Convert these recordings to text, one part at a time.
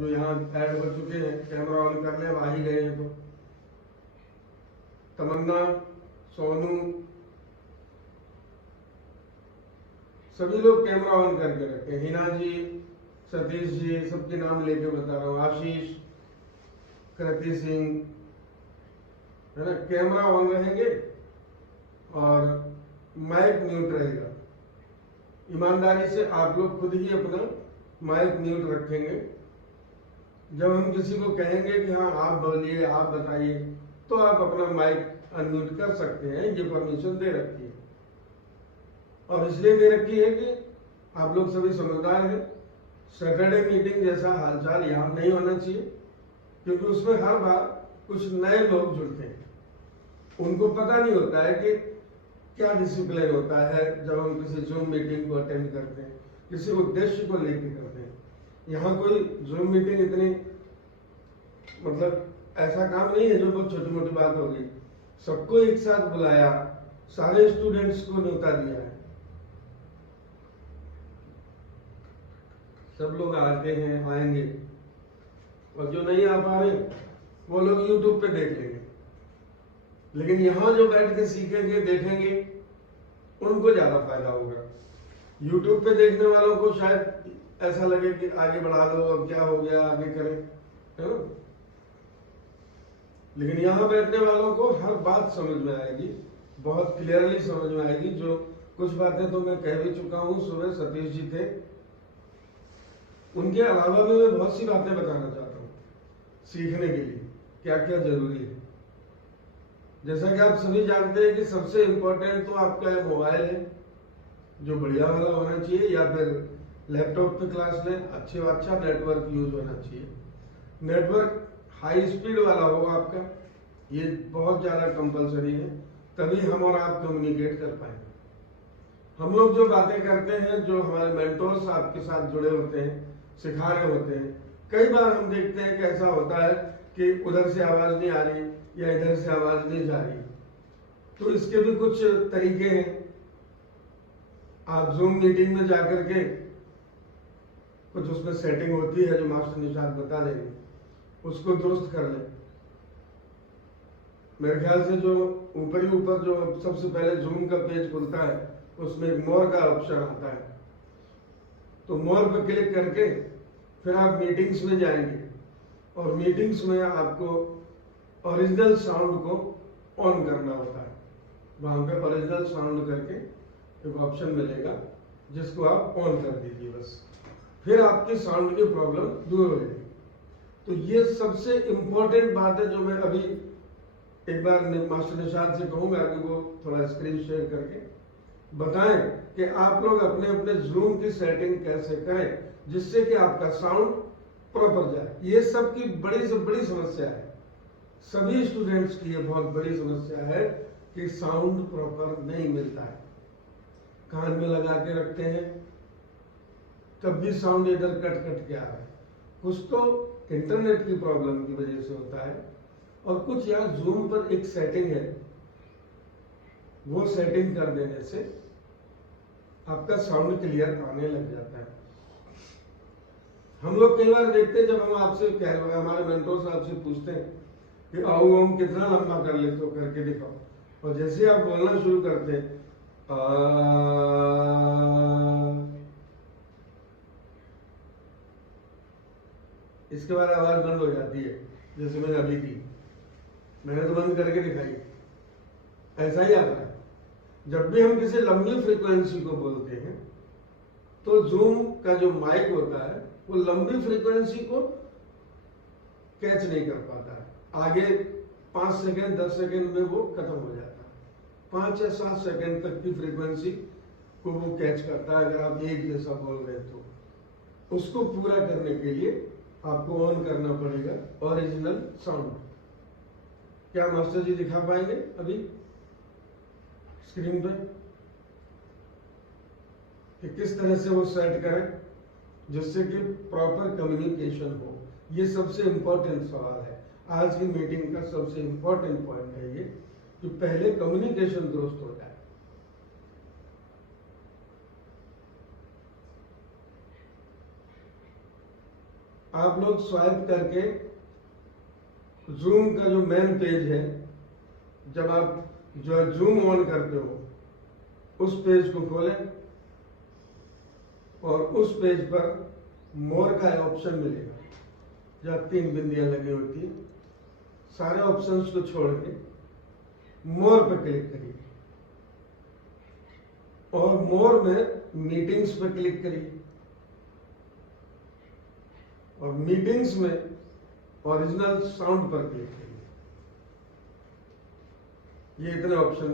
जो यहाँ ऐड हो चुके हैं, कैमरा ऑन करने अब आ ही गए हैं। तो तमन्ना, सोनू, सभी लोग कैमरा ऑन करके रखे। हिना जी, सतीश जी, सबके नाम लेके बता रहा हूँ, आशीष, कृति सिंह, है ना। कैमरा ऑन रहेंगे और माइक म्यूट रहेगा। ईमानदारी से आप लोग खुद ही अपना माइक म्यूट रखेंगे। जब हम किसी को कहेंगे कि हाँ आप बोलिए, आप बताइए, तो आप अपना माइक अनम्यूट कर सकते हैं। ये परमिशन दे रखी है और इसलिए दे रखी है कि आप लोग सभी समझदार हैं। सैटरडे मीटिंग जैसा हालचाल यहाँ नहीं होना चाहिए, क्योंकि उसमें हर बार कुछ नए लोग जुड़ते हैं। उनको पता नहीं होता है कि क्या डिसिप्लिन होता है जब हम किसी जूम मीटिंग को अटेंड करते हैं, किसी उद्देश्य को लेकर करते हैं। यहाँ कोई जूम मीटिंग इतनी मतलब ऐसा काम नहीं है जो बहुत छोटी मोटी बात होगी। सबको एक साथ बुलाया, सारे स्टूडेंट्स को न्योता दिया है, सब लोग आते हैं, आएंगे, और जो नहीं आ पा रहे वो लोग यूट्यूब पे देख लेंगे। लेकिन यहाँ जो बैठ के सीखेंगे, देखेंगे, उनको ज्यादा फायदा होगा। यूट्यूब पे देखने वालों को शायद ऐसा लगे कि आगे बढ़ा दो, अब क्या हो गया, आगे करें, है ना। लेकिन यहाँ बैठने वालों को हर बात समझ में आएगी, बहुत क्लियरली समझ में आएगी। जो कुछ बातें तो मैं कह भी चुका हूँ, सुबह सतीश जी थे, उनके अलावा भी मैं बहुत सी बातें बताना चाहता हूँ सीखने के लिए क्या क्या जरूरी है। जैसा कि आप सभी जानते हैं कि सबसे इंपॉर्टेंट तो आपका मोबाइल है, जो बढ़िया वाला होना चाहिए, या फिर लैपटॉप पे क्लास लें, अच्छा नेटवर्क यूज होना चाहिए। नेटवर्क हाई स्पीड वाला होगा आपका, ये बहुत ज्यादा कंपलसरी है, तभी हम और आप कम्युनिकेट कर पाएंगे। हम लोग जो बातें करते हैं, जो हमारे मेंटोर्स आपके साथ जुड़े होते हैं, सिखा रहे होते हैं, कई बार हम देखते हैं कि ऐसा होता है कि उधर से आवाज नहीं आ रही या इधर से आवाज नहीं जा रही। तो इसके भी कुछ तरीके हैं। आप जूम मीटिंग में जाकर के कुछ उसमें सेटिंग होती है जो मास्टर निशाद बता देंगे, उसको दुरुस्त कर लें। मेरे ख्याल से जो ऊपर जो सबसे पहले जूम का पेज खुलता है, उसमें एक मोर का ऑप्शन आता है, तो मोर पर क्लिक करके फिर आप मीटिंग्स में जाएंगे और मीटिंग्स में आपको ओरिजिनल साउंड को ऑन करना होता है। वहां पे ओरिजिनल साउंड करके एक ऑप्शन मिलेगा, जिसको आप ऑन कर दीजिए बस, फिर आपकी साउंड की प्रॉब्लम दूर हो जाएगी। तो ये सबसे इंपॉर्टेंट बात है जो मैं अभी एक बार मास्टर निशाद से कहूंगा कि वो थोड़ा स्क्रीन शेयर करके बताएं कि आप लोग अपने अपने जूम की सेटिंग कैसे करें जिससे कि आपका साउंड प्रॉपर जाए। ये सबकी बड़ी से बड़ी समस्या है, सभी स्टूडेंट्स की ये बहुत बड़ी समस्या है कि साउंड प्रॉपर नहीं मिलता है। कान में लगा के रखते हैं, तब भी साउंड इधर कट कट के आ रहा है। कुछ तो इंटरनेट की प्रॉब्लम की वजह से होता है, और कुछ यहाँ जूम पर एक सेटिंग है, वो सेटिंग कर देने से आपका साउंड क्लियर आने लग जाता है। हम लोग कई बार देखते हैं, जब हम आपसे कह रहे हैं, हमारे मेंटोर्स आपसे पूछते हैं कि आओ हम कितना लंबा कर लेते हो, करके दिखाओ, और जैसे आप बोलना शुरू करते हैं इसके बाद आवाज बंद हो जाती है, जैसे मैंने अभी की, मैंने तो बंद करके दिखाई, ऐसा ही आता है। जब भी हम किसी लंबी फ्रीक्वेंसी को बोलते हैं तो जूम का जो माइक होता है वो लंबी फ्रीक्वेंसी को कैच नहीं कर पाता है। आगे 5 सेकंड 10 सेकंड में वो खत्म हो जाता है। 5 या 7 सेकंड तक की फ्रीक्वेंसी को वो कैच करता है अगर आप एक जैसा बोल रहे हैं। तो उसको पूरा करने के लिए आपको ऑन करना पड़ेगा ओरिजिनल साउंड। क्या मास्टर जी दिखा पाएंगे अभी स्क्रीन पर कि किस तरह से वो सेट करें जिससे कि प्रॉपर कम्युनिकेशन हो? ये सबसे इंपॉर्टेंट सवाल है, आज की मीटिंग का सबसे इंपॉर्टेंट पॉइंट है ये, कि पहले कम्युनिकेशन दुरुस्त हो जाए। आप लोग स्वाइप करके जूम का जो मेन पेज है, जब आप जो जूम ऑन करते हो उस पेज को खोलें और उस पेज पर मोर का ऑप्शन मिलेगा, जहाँ 3 बिंदियां लगी होती है। सारे ऑप्शंस को छोड़ के मोर पर क्लिक करिए और मोर में मीटिंग्स पर क्लिक करिए और मीटिंग्स में ओरिजिनल साउंड पर क्लिक करिए। ये इतने ऑप्शन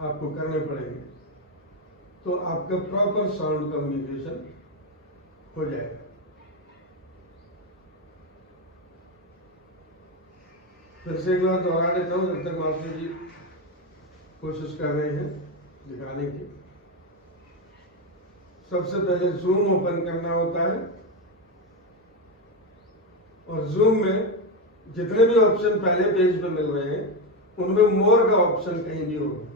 आपको करने पड़ेंगे, तो आपका प्रॉपर साउंड कम्युनिकेशन हो जाएगा। फिर से एक बार दोहरा देता हूँ, जब तक मास्टर जी कोशिश कर रहे हैं दिखाने की। सबसे पहले जूम ओपन करना होता है और जूम में जितने भी ऑप्शन पहले पेज पे मिल रहे हैं उनमें मोर का ऑप्शन कहीं भी होगा,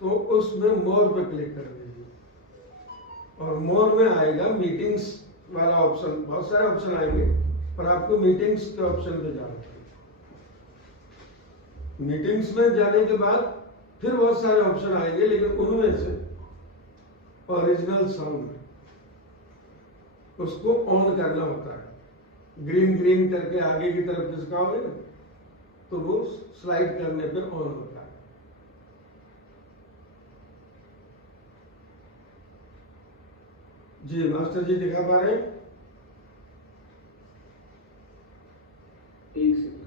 तो उसमें मोर पे क्लिक कर दीजिए और मोर में आएगा मीटिंग्स वाला ऑप्शन। बहुत सारे ऑप्शन आएंगे पर आपको मीटिंग्स के ऑप्शन पे जाना है। मीटिंग्स में जाने के बाद फिर बहुत सारे ऑप्शन आएंगे, लेकिन उनमें से ओरिजिनल साउंड उसको ऑन करना होता है। ग्रीन ग्रीन करके आगे की तरफ खिसकाओगे ना, तो वो स्लाइड करने पे ऑन होता है। जी मास्टर जी दिखा पा रहे हैं? एक सेकंड,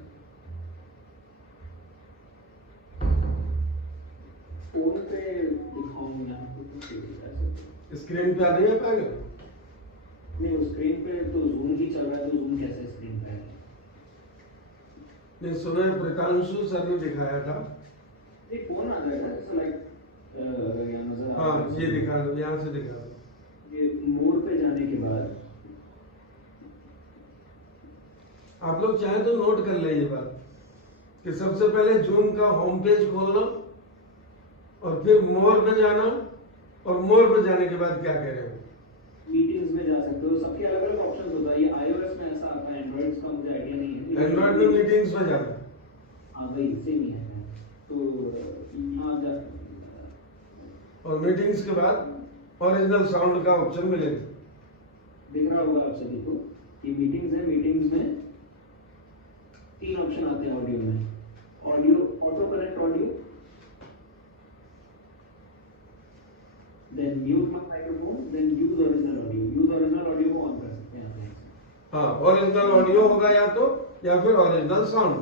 फोन पे दिखाऊं यहाँ पे स्क्रीन पे आ रही है पाएगा? नहीं, उस स्क्रीन पे तो जूम ही चल रहा है, तो जूम कैसे स्क्रीन पे है? नहीं, सुबह प्रितांशु सर ने दिखाया था। एक फोन आ जाएगा जैसे लाइक यहाँ नजर आ हाँ, ये दिखा दो, यहाँ से दिखा दो। ये मोड पे जाने के बाद आप लोग चाहे तो नोट कर ले ये बात कि सबसे पहले जूम का होम पेज खोलना और फिर मोर पे जाना, और मोर पे जाने के बाद क्या कह रहे हो? मीटिंग्स में जा सकते हो। सबके अलग अलग ऑप्शंस होता है। ये iOS में ऐसा आता है, एंड्रॉइड का मुझे आइडिया नहीं है। एंड्रॉइड में मीटिंग्स में जाना। हाँ वही सेम ही है। तो यहाँ जा और मीटिंग्स के बाद ओरिजिनल साउंड का ऑप्शन मिलेगा। दिख रहा होगा आप सभी को कि मीटिंग्स है। मीटिंग्स में 3 ऑप्शन आते हैं ऑडियो में। Audio, auto connect audio, then mute microphone, then use original audio. Use original audio को ऑन कर सकते हैं आप। हाँ, ओरिजिनल ऑडियो होगा या फिर ओरिजिनल साउंड,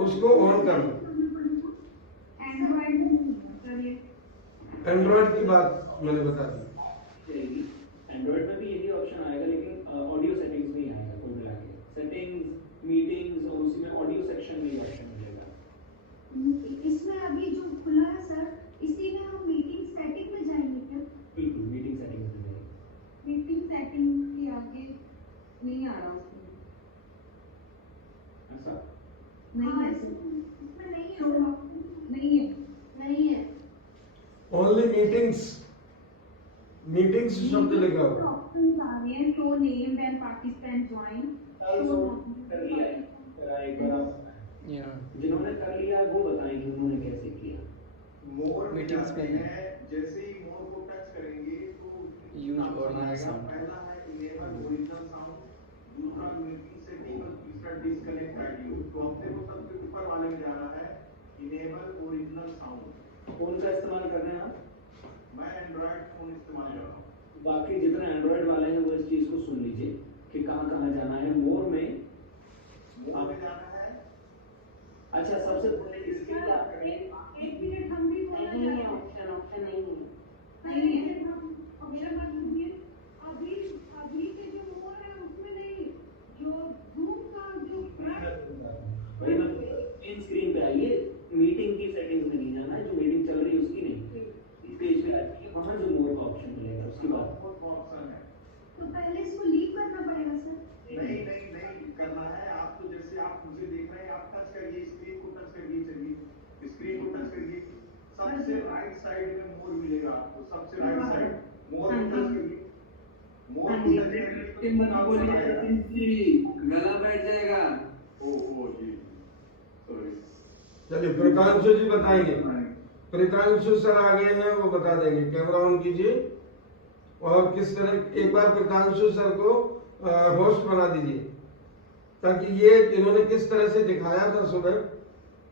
उसको ऑन कर लो। एंड्रॉइड की बात मैंने बता दी। एंड्रॉइड में भी यही ऑप्शन आएगा, लेकिन ऑडियो सेटिंग्स में ही आएगा। कुल मिला के सेटिंग्स, मीटिंग्स और उसी में ऑडियो सेक्शन में ही ऑप्शन मिलेगा। इसमें अभी जो खुला है सर, इसी में हम मीटिंग सेटिंग में जाएंगे क्या? बिल्कुल, मीटिंग सेटिंग्स में जाएंगे। मीटिंग सेटिंग के आगे नहीं आ रहा उसमें। ऐसा नहीं है सर, इसमें नहीं है, नहीं है, नहीं है। ओनली मीटिंग्स शब्द लिखा हुआ। ऑप्शन आ रहे हैं, show name when participant join. कर लिया है। एक बार आप जिन्होंने कर लिया वो बताएं कि उन्होंने कैसे किया। मोर मीटिंग्स में है। जैसे ही मोर को टच करेंगे तो यूज ओरिजिनल साउंड। पहला है इनेबल ओरिजिनल साउंड, दूसरा मीटिंग सेटिंग और तीसरा डिस्कनेक्ट ऑडियो। तो अपने को सबसे ऊपर वाले में जाना है इनेबल ओरिजिनल साउंड। फोन का इस्तेमाल कर रहे हैं आप? मैं एंड्रॉइड फोन इस्तेमाल कर रहा हूँ। बाकी जितने एंड्रॉइड वाले हैं वो इस चीज को सुन लीजिए कि कहाँ कहाँ जाना है। मोर में जाना है। अच्छा, सबसे पहले इसके लिए आप एक मिनट हम भी बोलना नहीं है, चाहते हैं। ऑप्शन नहीं है। नहीं है, ऑप्शन मत लीजिए। अभी के जो मोर है उसमें नहीं, जो जूम का जो वही मैं मेन स्क्रीन पे आइए। मीटिंग की सेटिंग्स में नहीं जाना है, जो मीटिंग चल रही है उसकी नहीं। इस पेज पे आइए, वहाँ जो मोर का ऑप्शन मिलेगा उसके बाद ऑप्शन है। तो पहले इसको बोलिए सचिन जी, गला बैठ जाएगा। ओ जी सॉरी। चलिए प्रीतांशु जी बताएंगे। प्रीतांशु सर आ गए हैं, वो बता देंगे। कैमरा ऑन कीजिए और किस तरह, एक बार प्रीतांशु सर को होस्ट बना दीजिए ताकि ये इन्होंने किस तरह से दिखाया था सुबह,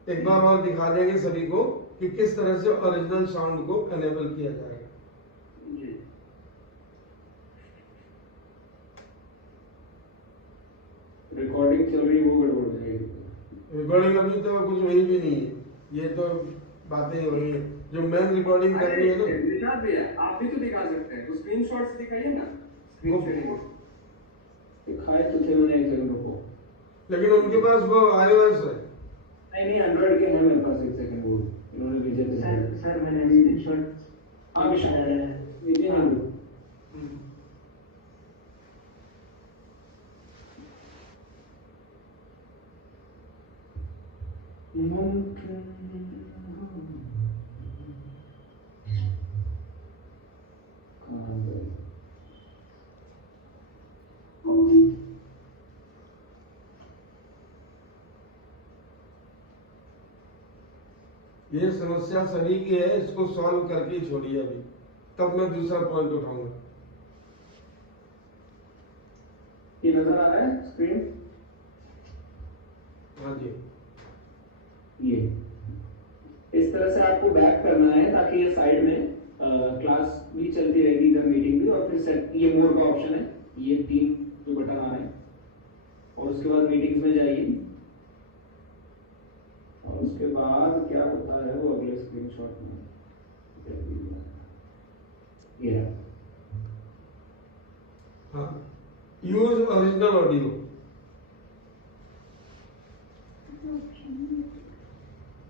एक बार और दिखा देंगे सभी को कि किस तरह से ओरिजिनल साउंड को एनेबल किया जाएगा। जी। रिकॉर्डिंग चल रही है, वो गड़बड़ हो जाएगी। रिकॉर्डिंग अभी तो कुछ हुई भी नहीं है, ये तो बातें हो रही है। जो मेन रिकॉर्डिंग करनी है ना, निशात भैया आप भी तो दिखा सकते हैं, तो स्क्रीनशॉट्स दिखाइए ना। स्क्रीन शेयरिंग दिखाए तो थे मैंने, एक सेकंड रुको। लेकिन उनके पास वो iOS है। नहीं एंड्रॉइड के हैं मेरे पास, एक सेकंड वो इन्होंने भेजे थे। सर मैंने स्क्रीनशॉट हाँ भेजे हैं वो। ये समस्या सभी की है, इसको सॉल्व करके ही छोड़िए अभी, तब मैं दूसरा पॉइंट उठाऊंगा। ये नजर आ रहा है स्क्रीन? हाँ जी। ये इस तरह से आपको बैक करना है ताकि ये साइड में क्लास भी चलती रहेगी, इधर मीटिंग भी, और फिर सेट, ये मोर का ऑप्शन है, ये 3 जो बटन आ रहे हैं, और उसके बाद मीटिंग्स में जाइए, और उसके बाद क्या होता है वो अगले स्क्रीनशॉट में ये है। हाँ, यूज ओरिजिनल ऑडियो।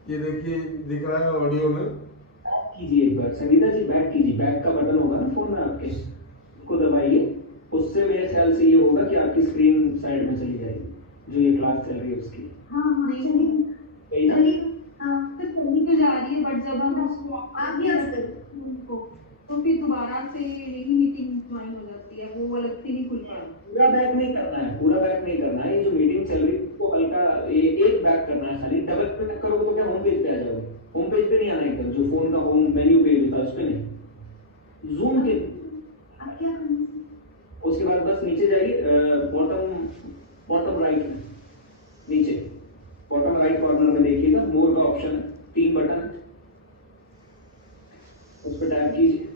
ये देखिए दिख रहा है ऑडियो में। बैक कीजिए एक बार, संगीता जी बैक कीजिए, बैक का बटन होगा ना फोन में आपके, उसको दबाइए। उससे मेरे ख्याल से ये होगा कि आपकी स्क्रीन साइड में चली जाएगी, जो ये क्लास चल रही है उसकी। हाँ यही ना? तो चली तो जा रही है, बट जब हम उसको आप भी उनको तो फिर दोबारा से यही मीटिंग ज्वाइन हो जाती है, वो अलग से नहीं खुल पाती। पूरा बैक नहीं करना है, पूरा बैक नहीं करना है। ये जो मीटिंग चल रही है उसको हल्का एक बैक करना है खाली। डबल क्लिक करोगे तो क्या होम पेज पे आ जाओगे? होम पेज पे नहीं आना एकदम, जो फोन का होम मेन्यू पेज होता है उस पे नहीं, जूम के। आप क्या करना? उसके बाद बस नीचे जाइए, बॉटम राइट में, नीचे बॉटम राइट कॉर्नर में देखिएगा मोर का ऑप्शन है, 3 बटन है, उस पर टैप कीजिए,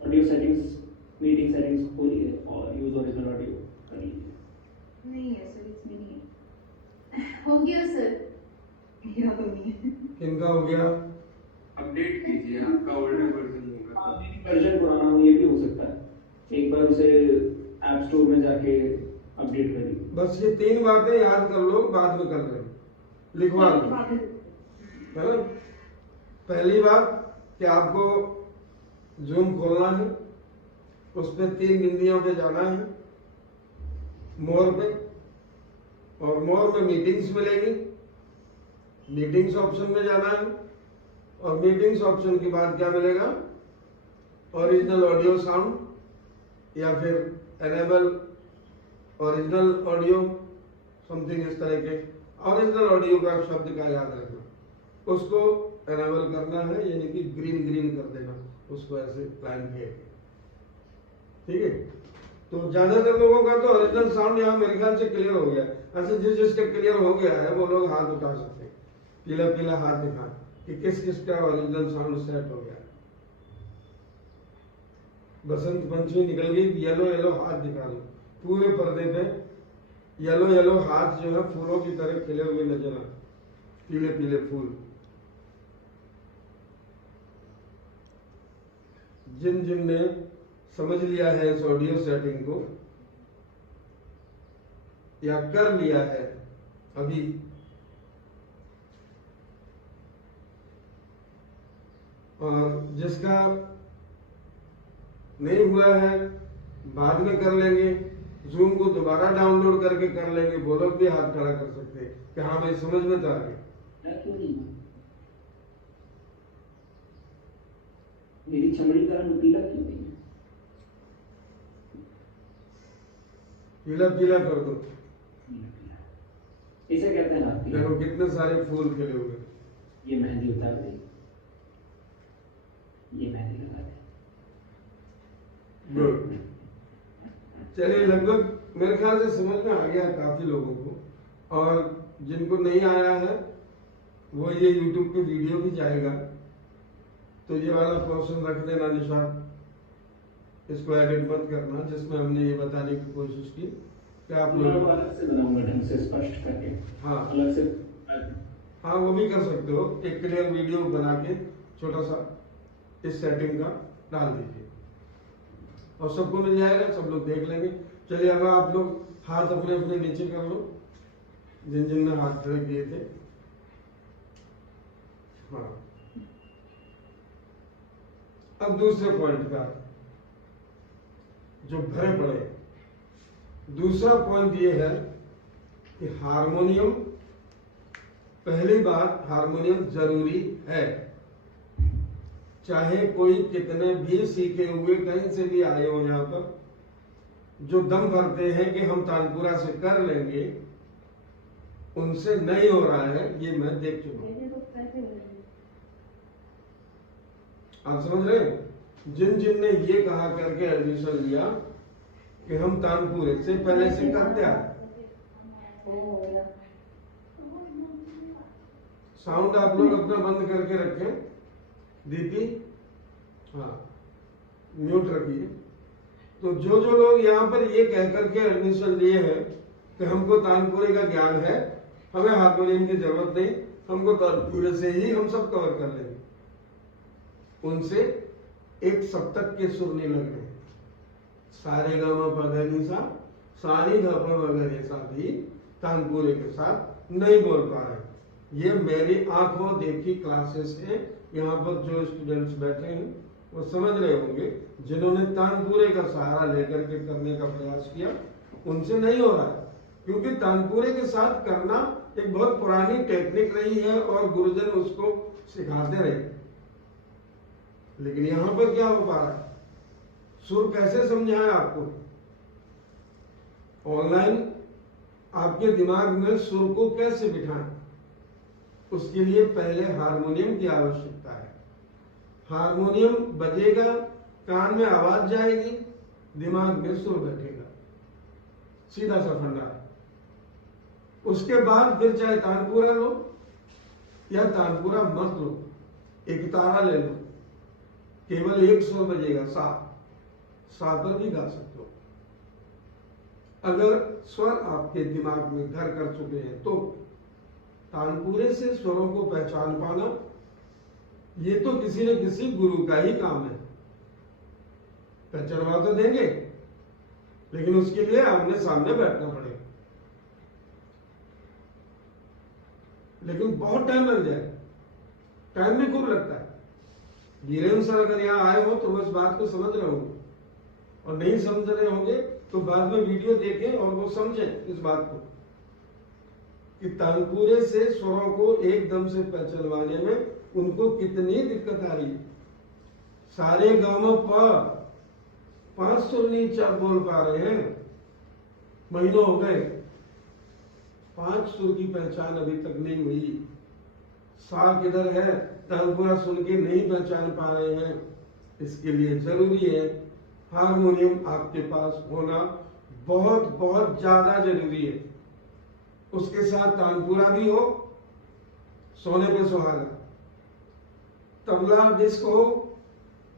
ऑडियो सेटिंग्स, मीटिंग सेटिंग्स खोलिए और यूज ओरिजिनल ऑडियो कर लीजिए। नहीं है सर, इसमें नहीं है। हो गया सर। मेरा तो नहीं है। किनका हो गया? अपडेट कीजिए, आपका ओल्डर वर्जन होगा। वर्जन पुराना हो ये भी हो सकता है, एक बार उसे ऐप स्टोर में जाके अपडेट करिए। बस ये 3 बातें याद कर लो, बाद में कर लेना, लिखवा लो, है ना। पहली बात कि आपको जूम खोलना है, उस पर 3 बिंदियों पे जाना है, मोर पे, और मोर में मीटिंग्स मिलेगी, मीटिंग्स ऑप्शन में जाना है, और मीटिंग्स ऑप्शन के बाद क्या मिलेगा? ओरिजिनल ऑडियो साउंड, या फिर एनेबल ओरिजिनल ऑडियो, समथिंग इस तरह के। ओरिजिनल ऑडियो का शब्द का याद रखना, उसको एनेबल करना है, यानी कि ग्रीन ग्रीन कर देना उसको, ऐसे लाइन फेंक के, ठीक है। तो ज्यादातर लोगों का तो ओरिजिनल साउंड यहाँ मेरे ख्याल से क्लियर हो गया। ऐसे जिसका क्लियर हो गया है वो लोग हाथ उठा सकते हैं, पीला पीला हाथ दिखा कि किस किस का ओरिजिनल साउंड सेट हो गया। बसंत पंचमी निकल गई, येलो येलो हाथ दिखा दो पूरे पर्दे पे, येलो येलो हाथ जो है फूलों की तरह खिले हुए नजर आ, पीले पीले फूल। जिन जिन ने समझ लिया है इस ऑडियो सेटिंग को या कर लिया है अभी, और जिसका नहीं हुआ है बाद में कर लेंगे, जूम को दोबारा डाउनलोड करके कर लेंगे, वो लोग भी हाथ खड़ा कर सकते हैं कि हाँ भाई समझ में तो आ गया। क्यों नहीं? मेरी चमड़ी का रंग पीला क्यों नहीं है? पीला पीला कर दो। इसे कहते हैं रात देखो कितने सारे फूल खिले हुए। ये मेहंदी उतार दी, ये मेहंदी लगा दी। गुड। चलिए, लगभग मेरे ख्याल से समझ में आ गया काफी लोगों को, और जिनको नहीं आया है वो ये YouTube पे वीडियो भी जाएगा, तो ये वाला पोर्शन रख देना निशान, इसको एडिट मत करना, जिसमें हमने ये बताने की कोशिश की कि आप लोग अलग से बनाऊंगा ढंग से स्पष्ट करके। हाँ अलग से हाँ, वो भी कर सकते हो, एक क्लियर वीडियो बना के छोटा सा इस सेटिंग का डाल दीजिए और सबको मिल जाएगा, सब लोग देख लेंगे। चलिए, अब आप लोग हाथ अपने अपने नीचे कर लो, जिन जिन ने हाथ खड़े किए थे। हाँ, अब दूसरे पॉइंट का जो भरे पड़े, दूसरा पॉइंट ये है कि हारमोनियम, पहली बात, हारमोनियम जरूरी है। चाहे कोई कितने भी सीखे हुए कहीं से भी आए हो यहाँ पर, जो दम भरते हैं कि हम तानपुरा से कर लेंगे, उनसे नहीं हो रहा है, ये मैं देख चुका हूं। आप समझ रहे हैं? जिन जिन ने ये कहा करके एडमिशन लिया कि हम तानपुरे से पहले से करते आए, साउंड आप लोग अपना बंद करके रखें। दीपी, हाँ, म्यूट रखिए। तो जो जो लोग यहाँ पर ये कह करके एडमिशन लिए हैं कि हमको तानपुरे का ज्ञान है, हमें हारमोनियम की जरूरत नहीं, हमको तानपुरे से ही हम सब कवर कर लेंगे, उनसे एक सप्तक के सुर नहीं लग रहे। सारे गामा पगनी सा, सारी घपा वगैरह सा भी तानपुरे के साथ नहीं बोल पा रहे। ये मेरी आंखों देखी क्लासेस है, यहाँ पर जो स्टूडेंट्स बैठे हैं वो समझ रहे होंगे, जिन्होंने तानपुरे का सहारा लेकर के करने का प्रयास किया, उनसे नहीं हो रहा है, क्योंकि तानपुरे के साथ करना एक बहुत पुरानी टेक्निक रही है और गुरुजन उसको सिखाते रहे। लेकिन यहाँ पर क्या हो पा रहा है, सुर कैसे समझाएं आपको? ऑनलाइन आपके दिमाग में सुर को कैसे बिठाएं? उसके लिए पहले हारमोनियम की आवश्यकता है। हारमोनियम बजेगा, कान में आवाज जाएगी, दिमाग में सुर बैठेगा, सीधा सा फंडा है। उसके बाद फिर चाहे तानपुरा लो या तानपुरा मत लो, एक तारा ले लो, केवल एक स्वर बजेगा, सा, सा पर भी गा सकते हो। अगर स्वर आपके दिमाग में घर कर चुके हैं तो तानपुरे से स्वरों को पहचान पाना, ये तो किसी न किसी गुरु का ही काम है। पहचानवा तो देंगे, लेकिन उसके लिए आमने सामने बैठना पड़ेगा, लेकिन बहुत टाइम लग जाए, टाइम भी खूब लगता है। वीरेंद्र सर अगर यहाँ आए हो तो वो इस बात को समझ रहे होंगे, और नहीं समझ रहे होंगे तो बाद में वीडियो देखें और वो समझें इस बात को कि तानपुरे से स्वरों को एकदम से पहचानवाने में उनको कितनी दिक्कत आ रही है। सारे गांव पर 5 सुर नीचा बोल पा रहे हैं, महीनों हो गए, 5 सुर की पहचान अभी तक नहीं हुई। सा किधर है, तानपुरा सुन के नहीं पहचान पा रहे हैं। इसके लिए जरूरी है हारमोनियम आपके पास होना, बहुत बहुत ज्यादा जरूरी है। उसके साथ तानपुरा भी हो, सोने पे सुहागा, तबला डिस्क हो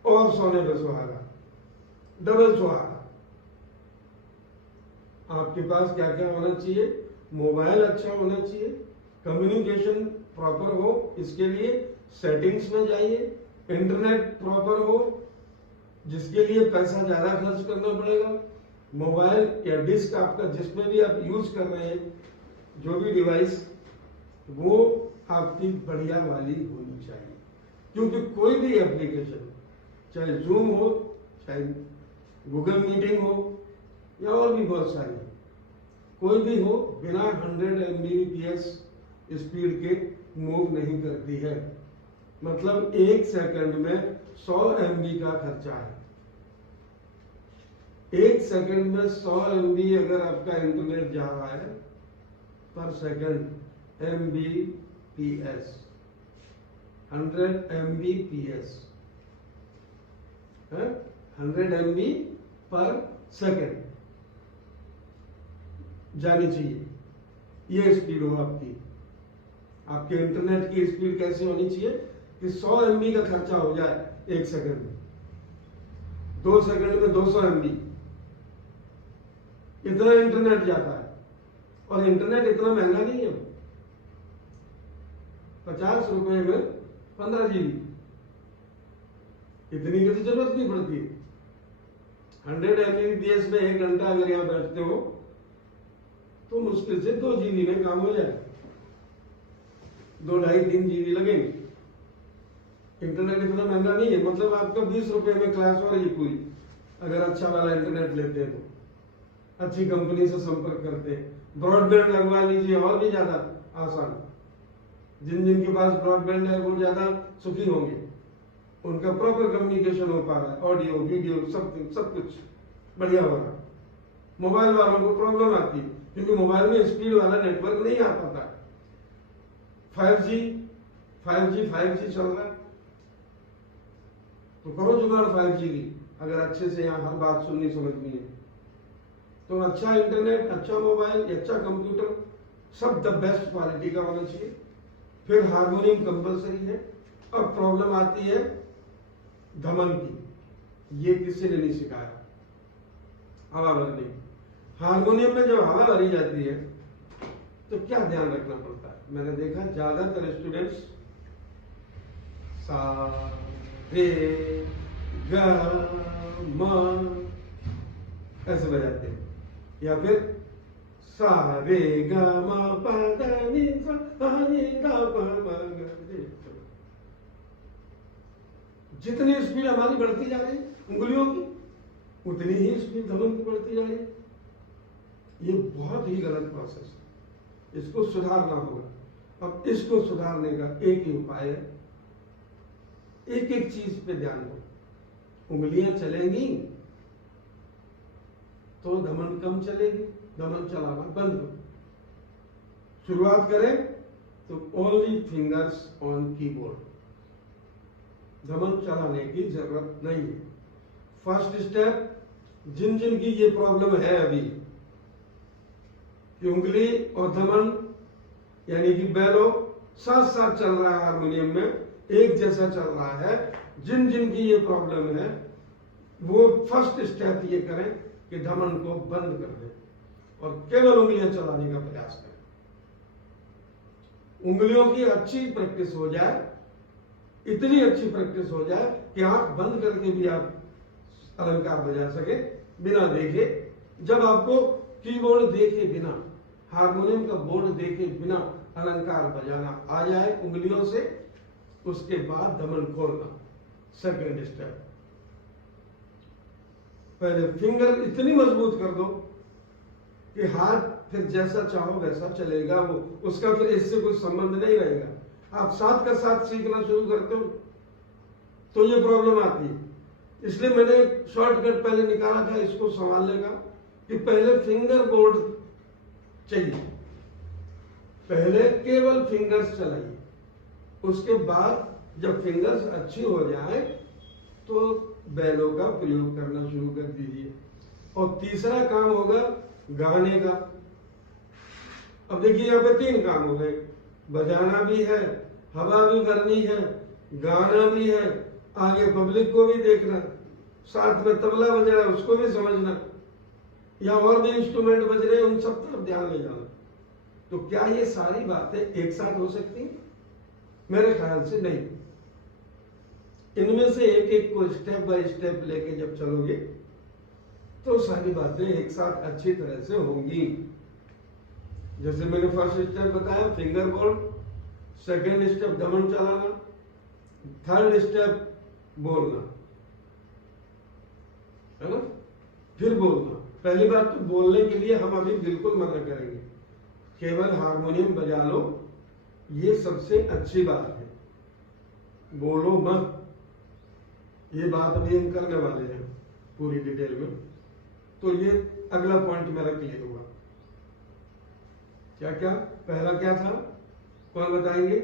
और सोने पे सुहागा, डबल सुहागा। आपके पास क्या क्या होना चाहिए? मोबाइल अच्छा होना चाहिए, कम्युनिकेशन प्रॉपर हो, इसके लिए सेटिंग्स में जाइए, इंटरनेट प्रॉपर हो, जिसके लिए पैसा ज्यादा खर्च करना पड़ेगा। मोबाइल या डिस्क आपका जिसमें भी आप यूज कर रहे हैं, जो भी डिवाइस, वो आपकी बढ़िया वाली होनी चाहिए, क्योंकि कोई भी एप्लीकेशन, चाहे जूम हो, चाहे गूगल मीटिंग हो या और भी बहुत सारी, कोई भी हो, बिना 100 Mbps स्पीड के मूव नहीं करती है। मतलब 1 सेकंड में 100 MB का खर्चा है। 1 सेकंड में 100 MB अगर आपका इंटरनेट जा रहा है पर सेकंड, Mbps, 100 Mbps है, 100 MB पर सेकंड जानी चाहिए। ये स्पीड हो आपकी। आपके इंटरनेट की स्पीड कैसी होनी चाहिए कि 100 MB का खर्चा हो जाए 1 सेकंड में, 2 सेकंड में 200 MB, इतना इंटरनेट जाता है। और इंटरनेट इतना महंगा नहीं है, 50 रुपए में 15 GB, इतनी की तो जरूरत नहीं पड़ती। 100 Mbps में 1 घंटा अगर यहाँ बैठते हो तो मुश्किल से 2 GB में काम हो जाए, 2, 2.5, 3 GB लगेंगे। इंटरनेट इतना महंगा नहीं है, मतलब आपका 20 रुपए में क्लास हो रही पूरी, अगर अच्छा वाला इंटरनेट लेते हैं तो, अच्छी कंपनी से संपर्क करते हैं। ब्रॉडबैंड लगवा लीजिए, और भी ज्यादा आसान। जिनके पास ब्रॉडबैंड है वो ज्यादा सुखी होंगे, उनका प्रॉपर कम्युनिकेशन हो पा रहा है, ऑडियो वीडियो सब कुछ बढ़िया हो रहा है। मोबाइल वालों को प्रॉब्लम आती है क्योंकि मोबाइल में स्पीड वाला नेटवर्क नहीं आ पाता। 5G चल रहा है, तो करो जुगाड़ 5G की, अगर अच्छे से यहाँ हर बात सुननी समझनी है तो अच्छा इंटरनेट, अच्छा मोबाइल, अच्छा कंप्यूटर, सब द बेस्ट क्वालिटी का होना चाहिए। फिर हारमोनियम कंपलसरी है। अब प्रॉब्लम आती है धमन की, ये किसी ने नहीं सिखाया, हवा भरनी। हारमोनियम में जब हवा भरी जाती है तो क्या ध्यान रखना पड़ता है? मैंने देखा ज्यादातर स्टूडेंट्स सा रे ग म ऐसे बजाते हैं, या फिर सा रे ग म प द नि सा नी द प म ग रे। जितनी स्पीड हमारी बढ़ती जा रही है उंगलियों की, उतनी ही स्पीड धमन की बढ़ती जा रही है। ये बहुत ही गलत प्रोसेस है, इसको सुधारना होगा। अब इसको सुधारने का एक ही उपाय है, एक एक चीज पे ध्यान दो। उंगलियां चलेंगी तो धमन कम चलेगी, धमन चलाना बंद करो। शुरुआत करें तो ओनली फिंगर्स ऑन कीबोर्ड, धमन चलाने की जरूरत नहीं है। फर्स्ट स्टेप, जिन की ये प्रॉब्लम है अभी कि उंगली और धमन यानी कि बेलो साथ साथ चल रहा है, हारमोनियम में एक जैसा चल रहा है, जिन की ये प्रॉब्लम है वो फर्स्ट स्टेप ये करें कि धमन को बंद कर दें और केवल उंगलियां चलाने का प्रयास करें। उंगलियों की अच्छी प्रैक्टिस हो जाए, इतनी अच्छी प्रैक्टिस हो जाए कि आंख बंद करके भी आप अलंकार बजा सके बिना देखे। जब आपको कीबोर्ड देखे बिना, हारमोनियम का बोर्ड देखे बिना अलंकार बजाना आ जाए उंगलियों से, उसके बाद धमन खोलना सेकंड स्टेप। पहले फिंगर इतनी मजबूत कर दो कि हाथ फिर जैसा चाहो वैसा चलेगा, वो उसका फिर इससे कोई संबंध नहीं रहेगा। आप साथ का साथ सीखना शुरू करते हो तो ये प्रॉब्लम आती है। इसलिए मैंने शॉर्टकट पहले निकाला था इसको संभालने का कि पहले फिंगर बोर्ड चाहिए, पहले केवल फिंगर्स चलाइए, उसके बाद जब फिंगर्स अच्छी हो जाए तो बैलों का प्रयोग करना शुरू कर दीजिए। और तीसरा काम होगा गाने का। अब देखिए यहाँ पे 3 काम हो गए, बजाना भी है, हवा भी भरनी है, गाना भी है, आगे पब्लिक को भी देखना, साथ में तबला बज रहा है उसको भी समझना, या और भी इंस्ट्रूमेंट बज रहे हैं उन सब तरफ ध्यान ले जाना। तो क्या ये सारी बातें एक साथ हो सकती हैं? मेरे ख्याल से नहीं। इनमें से एक एक को स्टेप बाय स्टेप लेके जब चलोगे तो सारी बातें एक साथ अच्छी तरह से होंगी। जैसे मैंने फर्स्ट स्टेप बताया फिंगर बोर्ड, सेकंड स्टेप धमन चलाना, थर्ड स्टेप बोलना, है ना? फिर बोलना। पहली बात तो बोलने के लिए हम अभी बिल्कुल मना करेंगे, केवल हारमोनियम बजा लो, ये सबसे अच्छी बात है, बोलो मत। ये बात अभी हम करने वाले हैं पूरी डिटेल में। तो ये अगला पॉइंट मेरा क्लियर हुआ। क्या क्या पहला क्या था, कौन बताएंगे?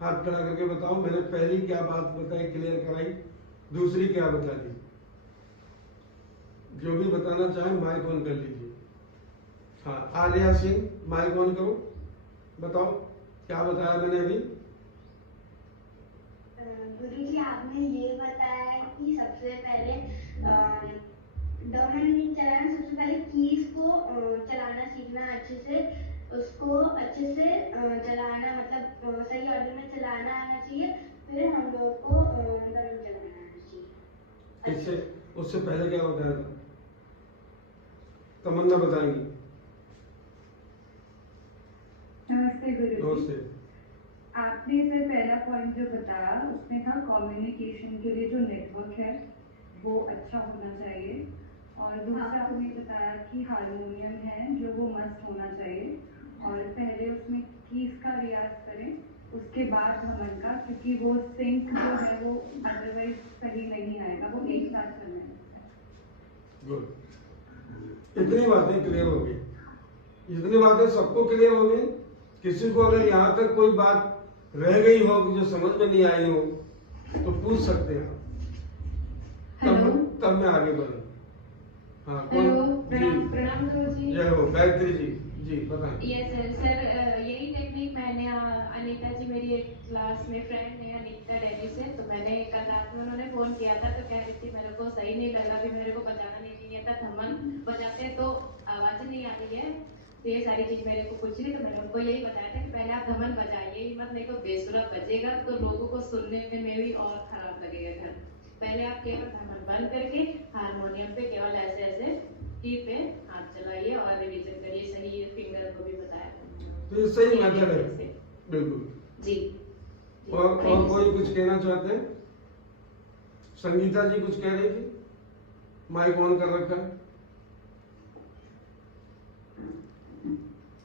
हाथ खड़ा करके बताओ। मैंने पहली क्या बात बताई, क्लियर कराई, दूसरी क्या बता दी? जो भी बताना चाहे माइक ऑन कर लीजिए। हाँ, आलिया सिंह माइक ऑन करो, बताओ क्या बताया मैंने अभी? गुरुजी आपने ये बताया कि सबसे पहले डोमेन चलाना, सबसे पहले कीज को चलाना सीखना अच्छे से, उसको अच्छे से चलाना, मतलब सही ऑर्डर में चलाना आना चाहिए, फिर हम लोग को डोमेन चलाना आना चाहिए। इससे उससे पहले क्या बताया था? तमन्ना बताएंगी। नमस्ते गुरुजी। नमस्ते। आपने से पहला पॉइंट जो बताया उसमें था कम्युनिकेशन के लिए जो नेटवर्क है वो अच्छा होना चाहिए, और दूसरा आपने बताया कि हारमोनियम है जो वो मस्त होना चाहिए, और पहले उसमें कीज का रियाज करें, उसके बाद धमन का, क्योंकि वो सिंक जो है वो अदरवाइज सही नहीं आएगा, वो एक साथ करना है। गुड, इतनी बातें क्लियर हो गई। इतनी बातें सबको क्लियर हो गई। किसी को अगर यहाँ तक कोई बात रह गई हो कि जो समझ में नहीं आई हो तो पूछ सकते हैं आप। तब मैं आगे बढ़ूँ। हाँ, हेलो, जी, प्रणाम गुरुजी। जय हो। गायत्री जी, जी बताएं। यस सर, यही टेक्निक मैंने अनीता जी, मेरी एक क्लास में फ्रेंड है अनीता दिल्ली से, तो मैंने कल रात में उन्होंने फोन किया था तो कह रही थी मेरे को सही नहीं लग रहा, मेरे को बजाना नहीं आता, धमन बजाते तो आवाज नहीं आ रही है, तो ये सारी चीज मेरे को पूछ रही, तो मैंने उनको यही बताया था कि पहले आप धमन बजाइए, मत नहीं तो बेसुरा बजेगा तो लोगों को सुनने में भी और खराब लगेगा घर। पहले आप केवल धमन बंद करके हारमोनियम पे केवल ऐसे ऐसे की पे हाथ चलाइए और रिवीजन करिए, सही फिंगर को भी बताया। तो ये सही मेथड है, बिल्कुल जी। और कोई कुछ कहना चाहते हैं? संगीता जी कुछ कह रही थी, माइक ऑन कर रखा है।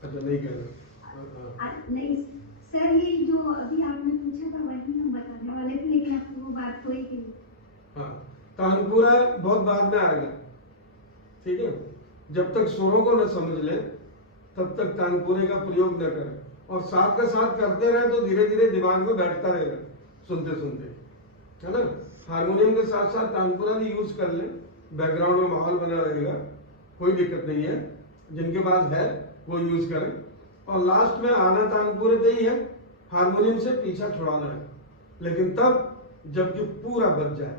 अच्छा, नहीं कह रहे। नहीं सर, ये जो अभी आपने पूछा था वही हम बताने वाले थे, लेकिन आपकी वो बात हुई कि हाँ, तानपुरा बहुत बाद में आएगा, ठीक है। जब तक सुरों को न समझ ले तब तक तानपुरे का प्रयोग न करें, और साथ का साथ करते रहे तो धीरे धीरे दिमाग में बैठता रहेगा सुनते सुनते, है ना। हारमोनियम के साथ साथ तानपुरा भी यूज कर ले, बैकग्राउंड में माहौल बना रहेगा, कोई दिक्कत नहीं है। जिनके पास है वो यूज करें, और लास्ट में आना तानपुरे पे ही है, हारमोनियम से पीछा छुड़ाना है, लेकिन तब जबकि पूरा बज जाए,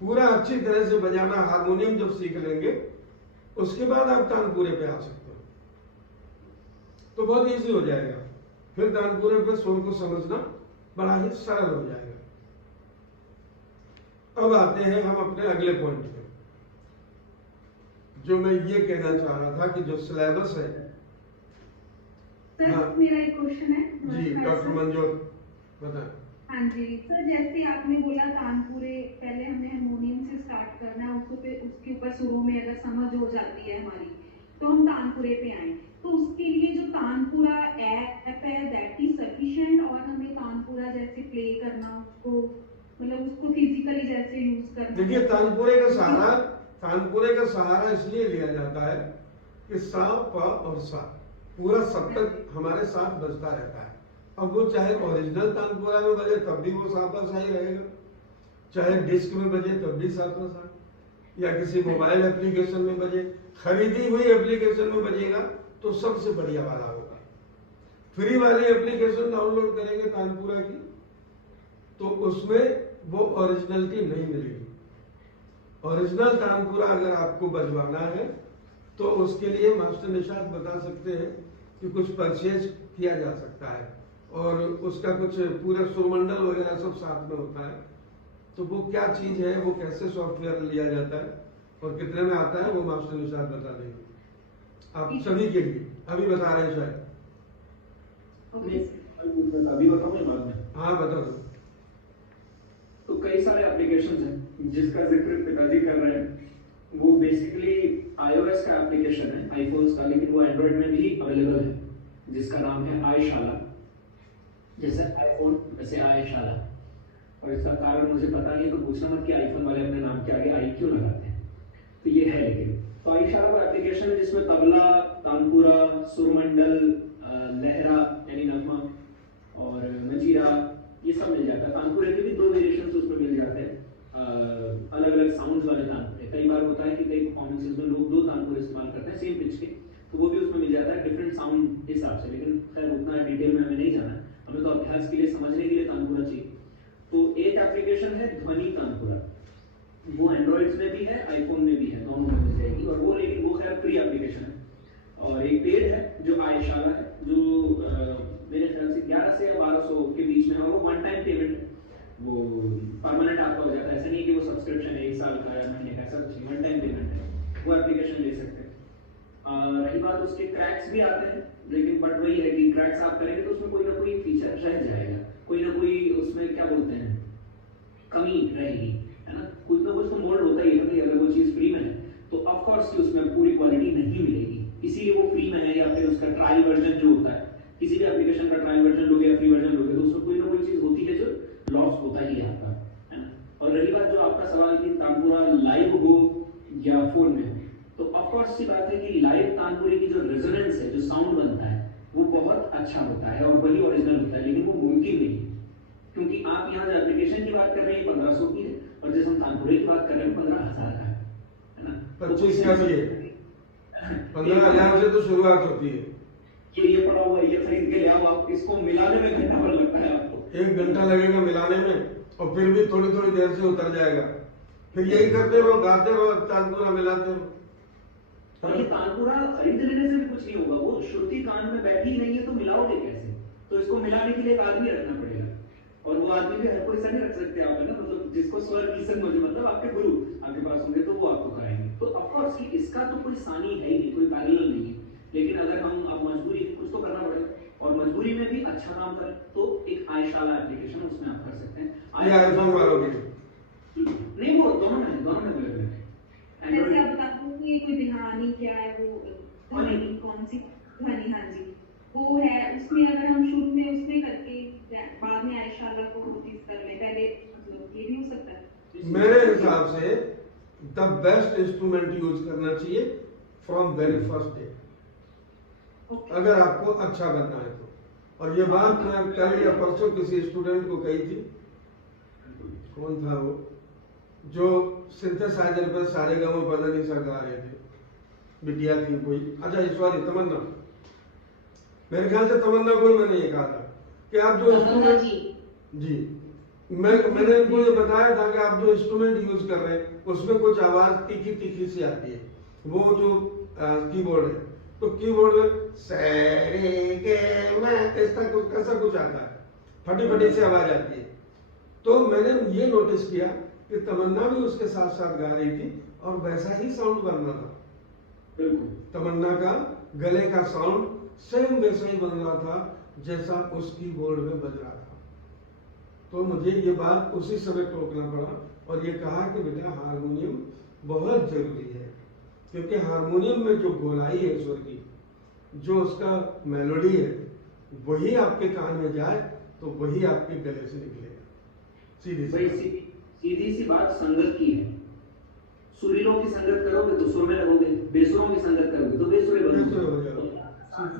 पूरा अच्छी तरह से बजाना हारमोनियम जब सीख लेंगे उसके बाद आप तानपुरे पे आ सकते हो, तो बहुत इजी हो जाएगा। फिर तानपुरे पे सुर को समझना बड़ा ही सरल हो जाएगा। अब आते हैं हम अपने अगले पॉइंट पे, जो मैं ये कहना चाह रहा था कि जो सिलेबस है। सर हाँ। मेरा एक क्वेश्चन है। जी, डॉक्टर मंजूर बताएं। हाँ जी सर, जैसे आपने बोला तानपुरे पहले हमें हारमोनियम से स्टार्ट करना है, उसके ऊपर शुरू में अगर समझ हो जाती है हमारी तो हम तानपुरे पे आए, तो उसके लिए जो तानपुरा ऐप है दैट इज सफिशिएंट, और हमें तानपुरा जैसे प्ले करना, उसको मतलब उसको फिजिकली जैसे यूज करना। देखिए, तानपुरे का सहारा इसलिए लिया जाता है कि सा प और सा पूरा सप्तक हमारे साथ बजता रहता है। अब वो चाहे ओरिजिनल तानपुरा में बजे तब भी वो सा प सा ही रहेगा, चाहे डिस्क में बजे तब भी सा प सा, या किसी मोबाइल एप्लीकेशन में बजे, खरीदी हुई एप्लीकेशन में बजेगा तो सबसे बढ़िया वाला होगा। फ्री वाली एप्लीकेशन डाउनलोड करेंगे तानपुरा की तो उसमें वो ओरिजिनलिटी नहीं मिलेगी। ओरिजिनल तानपुरा अगर आपको बजवाना है तो उसके लिए मास्टर निशात बता सकते हैं कि कुछ परचेज किया जा सकता है, और उसका कुछ पूरा सुरमंडल वगैरह सब साथ में होता है। तो वो क्या चीज है, वो कैसे सॉफ्टवेयर लिया जाता है और कितने में आता है, वो मास्टर निशात बता देंगे आप सभी के लिए। अभी बता रहे हैं शायद। अभी बताऊं या बाद में? हाँ, बता दो। तो कई सारे एप्लीकेशंस हैं जिसका जिक्र पिताजी कर रहे हैं, वो बेसिकली iOS का एप्लीकेशन है, आईफोन्स का, लेकिन वो एंड्रॉइड में भी अवेलेबल है, जिसका नाम है आयशाला। जैसे आईफोन वैसे आयशाला, और इसका कारण मुझे पता नहीं, तो पूछना मत कि आईफोन वाले अपने नाम के आगे आई क्यों लगाते हैं, तो ये है। लेकिन तो आईशाला वो एप्लीकेशन है जिसमें तबला, तानपुरा, सुरमंडल, लहरा यानी नगमा और मजीरा ये सब मिल जाता है। तानपुरे के भी 2 वेरिएशंस उसमें मिल जाते हैं, अलग अलग साउंड्स वाले तानपुरे। कई बार होता है कि कई परफॉर्मेंसेस में लोग 2 तानपुरे इस्तेमाल करते हैं सेम पिच के, तो वो भी उसमें मिल जाता है डिफरेंट साउंड हिसाब से। लेकिन खैर उतना डिटेल में हमें नहीं जाना, हमें तो अभ्यास के लिए समझने के लिए तानपुरा चाहिए। तो एक एप्लीकेशन है ध्वनि तानपुरा, वो एंड्रॉइड्स में भी है, आईफोन में भी है, दोनों में मिल जाएगी। और वो लेकिन वो खैर फ्री एप्लीकेशन है। और एक पेड है जो आयशाला है, जो मेरे ख्याल से 1100 या 1200 के बीच में है, और वो वन टाइम पेमेंट है, वो परमानेंट आपका हो जाता है। ऐसा नहीं कि वो सब्सक्रिप्शन है 1 साल का या महीने का, ऐसा कुछ नहीं, वन टाइम पेमेंट है, वो एप्लीकेशन ले सकते हैं। रही बात उसके क्रैक्स भी आते हैं, लेकिन बट वही है कि क्रैक्स आप करेंगे तो उसमें कोई ना कोई फीचर रह जाएगा, कोई ना कोई उसमें क्या बोलते हैं कमी रहेगी, है ना। कुछ ना कुछ तो मोल्ड होता ही है कि अगर वो चीज़ फ्री में है तो ऑफ कोर्स कि उसमें पूरी क्वालिटी नहीं मिलेगी, इसीलिए वो फ्री में है। या फिर उसका ट्रायल वर्जन जो होता है, किसी भी एप्लीकेशन का ट्रायल वर्जन लोगे या फ्री वर्जन लोगे तो उसमें कोई ना कोई चीज़ होती है जो लॉस होता ही है आपका, है ना। और रही बात जो आपका सवाल कि तानपुरा लाइव हो या फोन में हो, तो ऑफ कोर्स सी बात है कि लाइव तानपुरे की जो रेजोनेंस है, जो साउंड बनता है, वो बहुत अच्छा होता है और वही ओरिजिनल होता है। लेकिन वो मुमकिन नहीं है, क्योंकि आप यहाँ जो एप्लीकेशन की बात कर रहे हैं 1500 की है, और जैसे हम तानपुरे की बात कर रहे हैं 15,000 का है ना। 25 का भी है, 15,000 से तो शुरुआत होती है। ये पड़ा हुआ ये खरीद के ले आओ, आप इसको मिलाने में घंटा भर लगता है आपको, 1 घंटा लगेगा मिलाने में, और फिर भी थोड़ी थोड़ी देर से उतर जाएगा। फिर यही करते रहो, गाते रहो, तानपुरा मिलाते रहो। और ये तानपुरा खरीद लेने से भी कुछ नहीं होगा, वो श्रुति कान में बैठी ही नहीं है तो मिलाओगे कैसे? तो इसको मिलाने के लिए एक आदमी रखना पड़ेगा, और वो आदमी भी हर कोई सा नहीं रख सकते आप, है ना। मतलब जिसको स्वर की समझ, मतलब आपके गुरु आपके पास होंगे तो वो आपको कराएंगे। तो ऑफ कोर्स कि इसका तो कोई सानी है ही नहीं, कोई पैरेलल नहीं है। लेकिन अगर हम अब मजबूरी कुछ तो करना पड़ेगा, और मजबूरी में भी अच्छा काम करें तो एक आयशाला एप्लीकेशन उसमें आप कर सकते हैं। ये आईफोन वालों के लिए नहीं, वो दोनों में अवेलेबल है। वैसे आप बता दो कि कोई ध्वनि क्या है, वो ध्वनि कौन सी ध्वनि, हाँ जी वो है, उसमें अगर हम शुरू में उसमें करके बाद में आयशाला को नोटिस कर ले, पहले मतलब ये भी हो सकता है। मेरे हिसाब से द बेस्ट इंस्ट्रूमेंट यूज करना चाहिए फ्रॉम वेरी फर्स्ट डे, अगर आपको अच्छा बनना है तो। और ये बात मैं कल या परसों किसी स्टूडेंट को कही थी, कौन था वो, जो सिंथेसाइजर पर सारे गाँव पता नहीं सा गा रहे थे, बिटिया थी कोई, अच्छा सॉरी तमन्ना, मेरे ख्याल से तमन्ना को मैंने ये कहा था कि आप जो इंस्ट्रूमेंट जी मैंने इनको ये बताया था कि आप जो इंस्ट्रूमेंट यूज कर रहे हैं उसमें कुछ आवाज तीखी तीखी सी आती है, वो जो कीबोर्ड है, तो कीबोर्ड में ऐसा कुछ आता है, फटी फटी सी आवाज आती है। तो मैंने ये नोटिस किया कि तमन्ना भी उसके साथ साथ गा रही थी और वैसा ही साउंड बन रहा था, बिल्कुल तमन्ना का गले का साउंड सेम वैसा ही बन रहा था जैसा उस कीबोर्ड में बज रहा था। तो मुझे ये बात उसी समय टोकना पड़ा और ये कहा कि बेटा हारमोनियम बहुत जरूरी है, क्योंकि हारमोनियम में जो गोलाई है स्वर की, जो उसका मेलोडी है, वही आपके कान में जाए तो वही आपके गले से निकलेगा। सीधी सी बात संगत की है। सुरीलों की संगत करोगे तो सुर में लगोगे, बेसुरों की संगत करोगे तो बेसुरे बनोगे।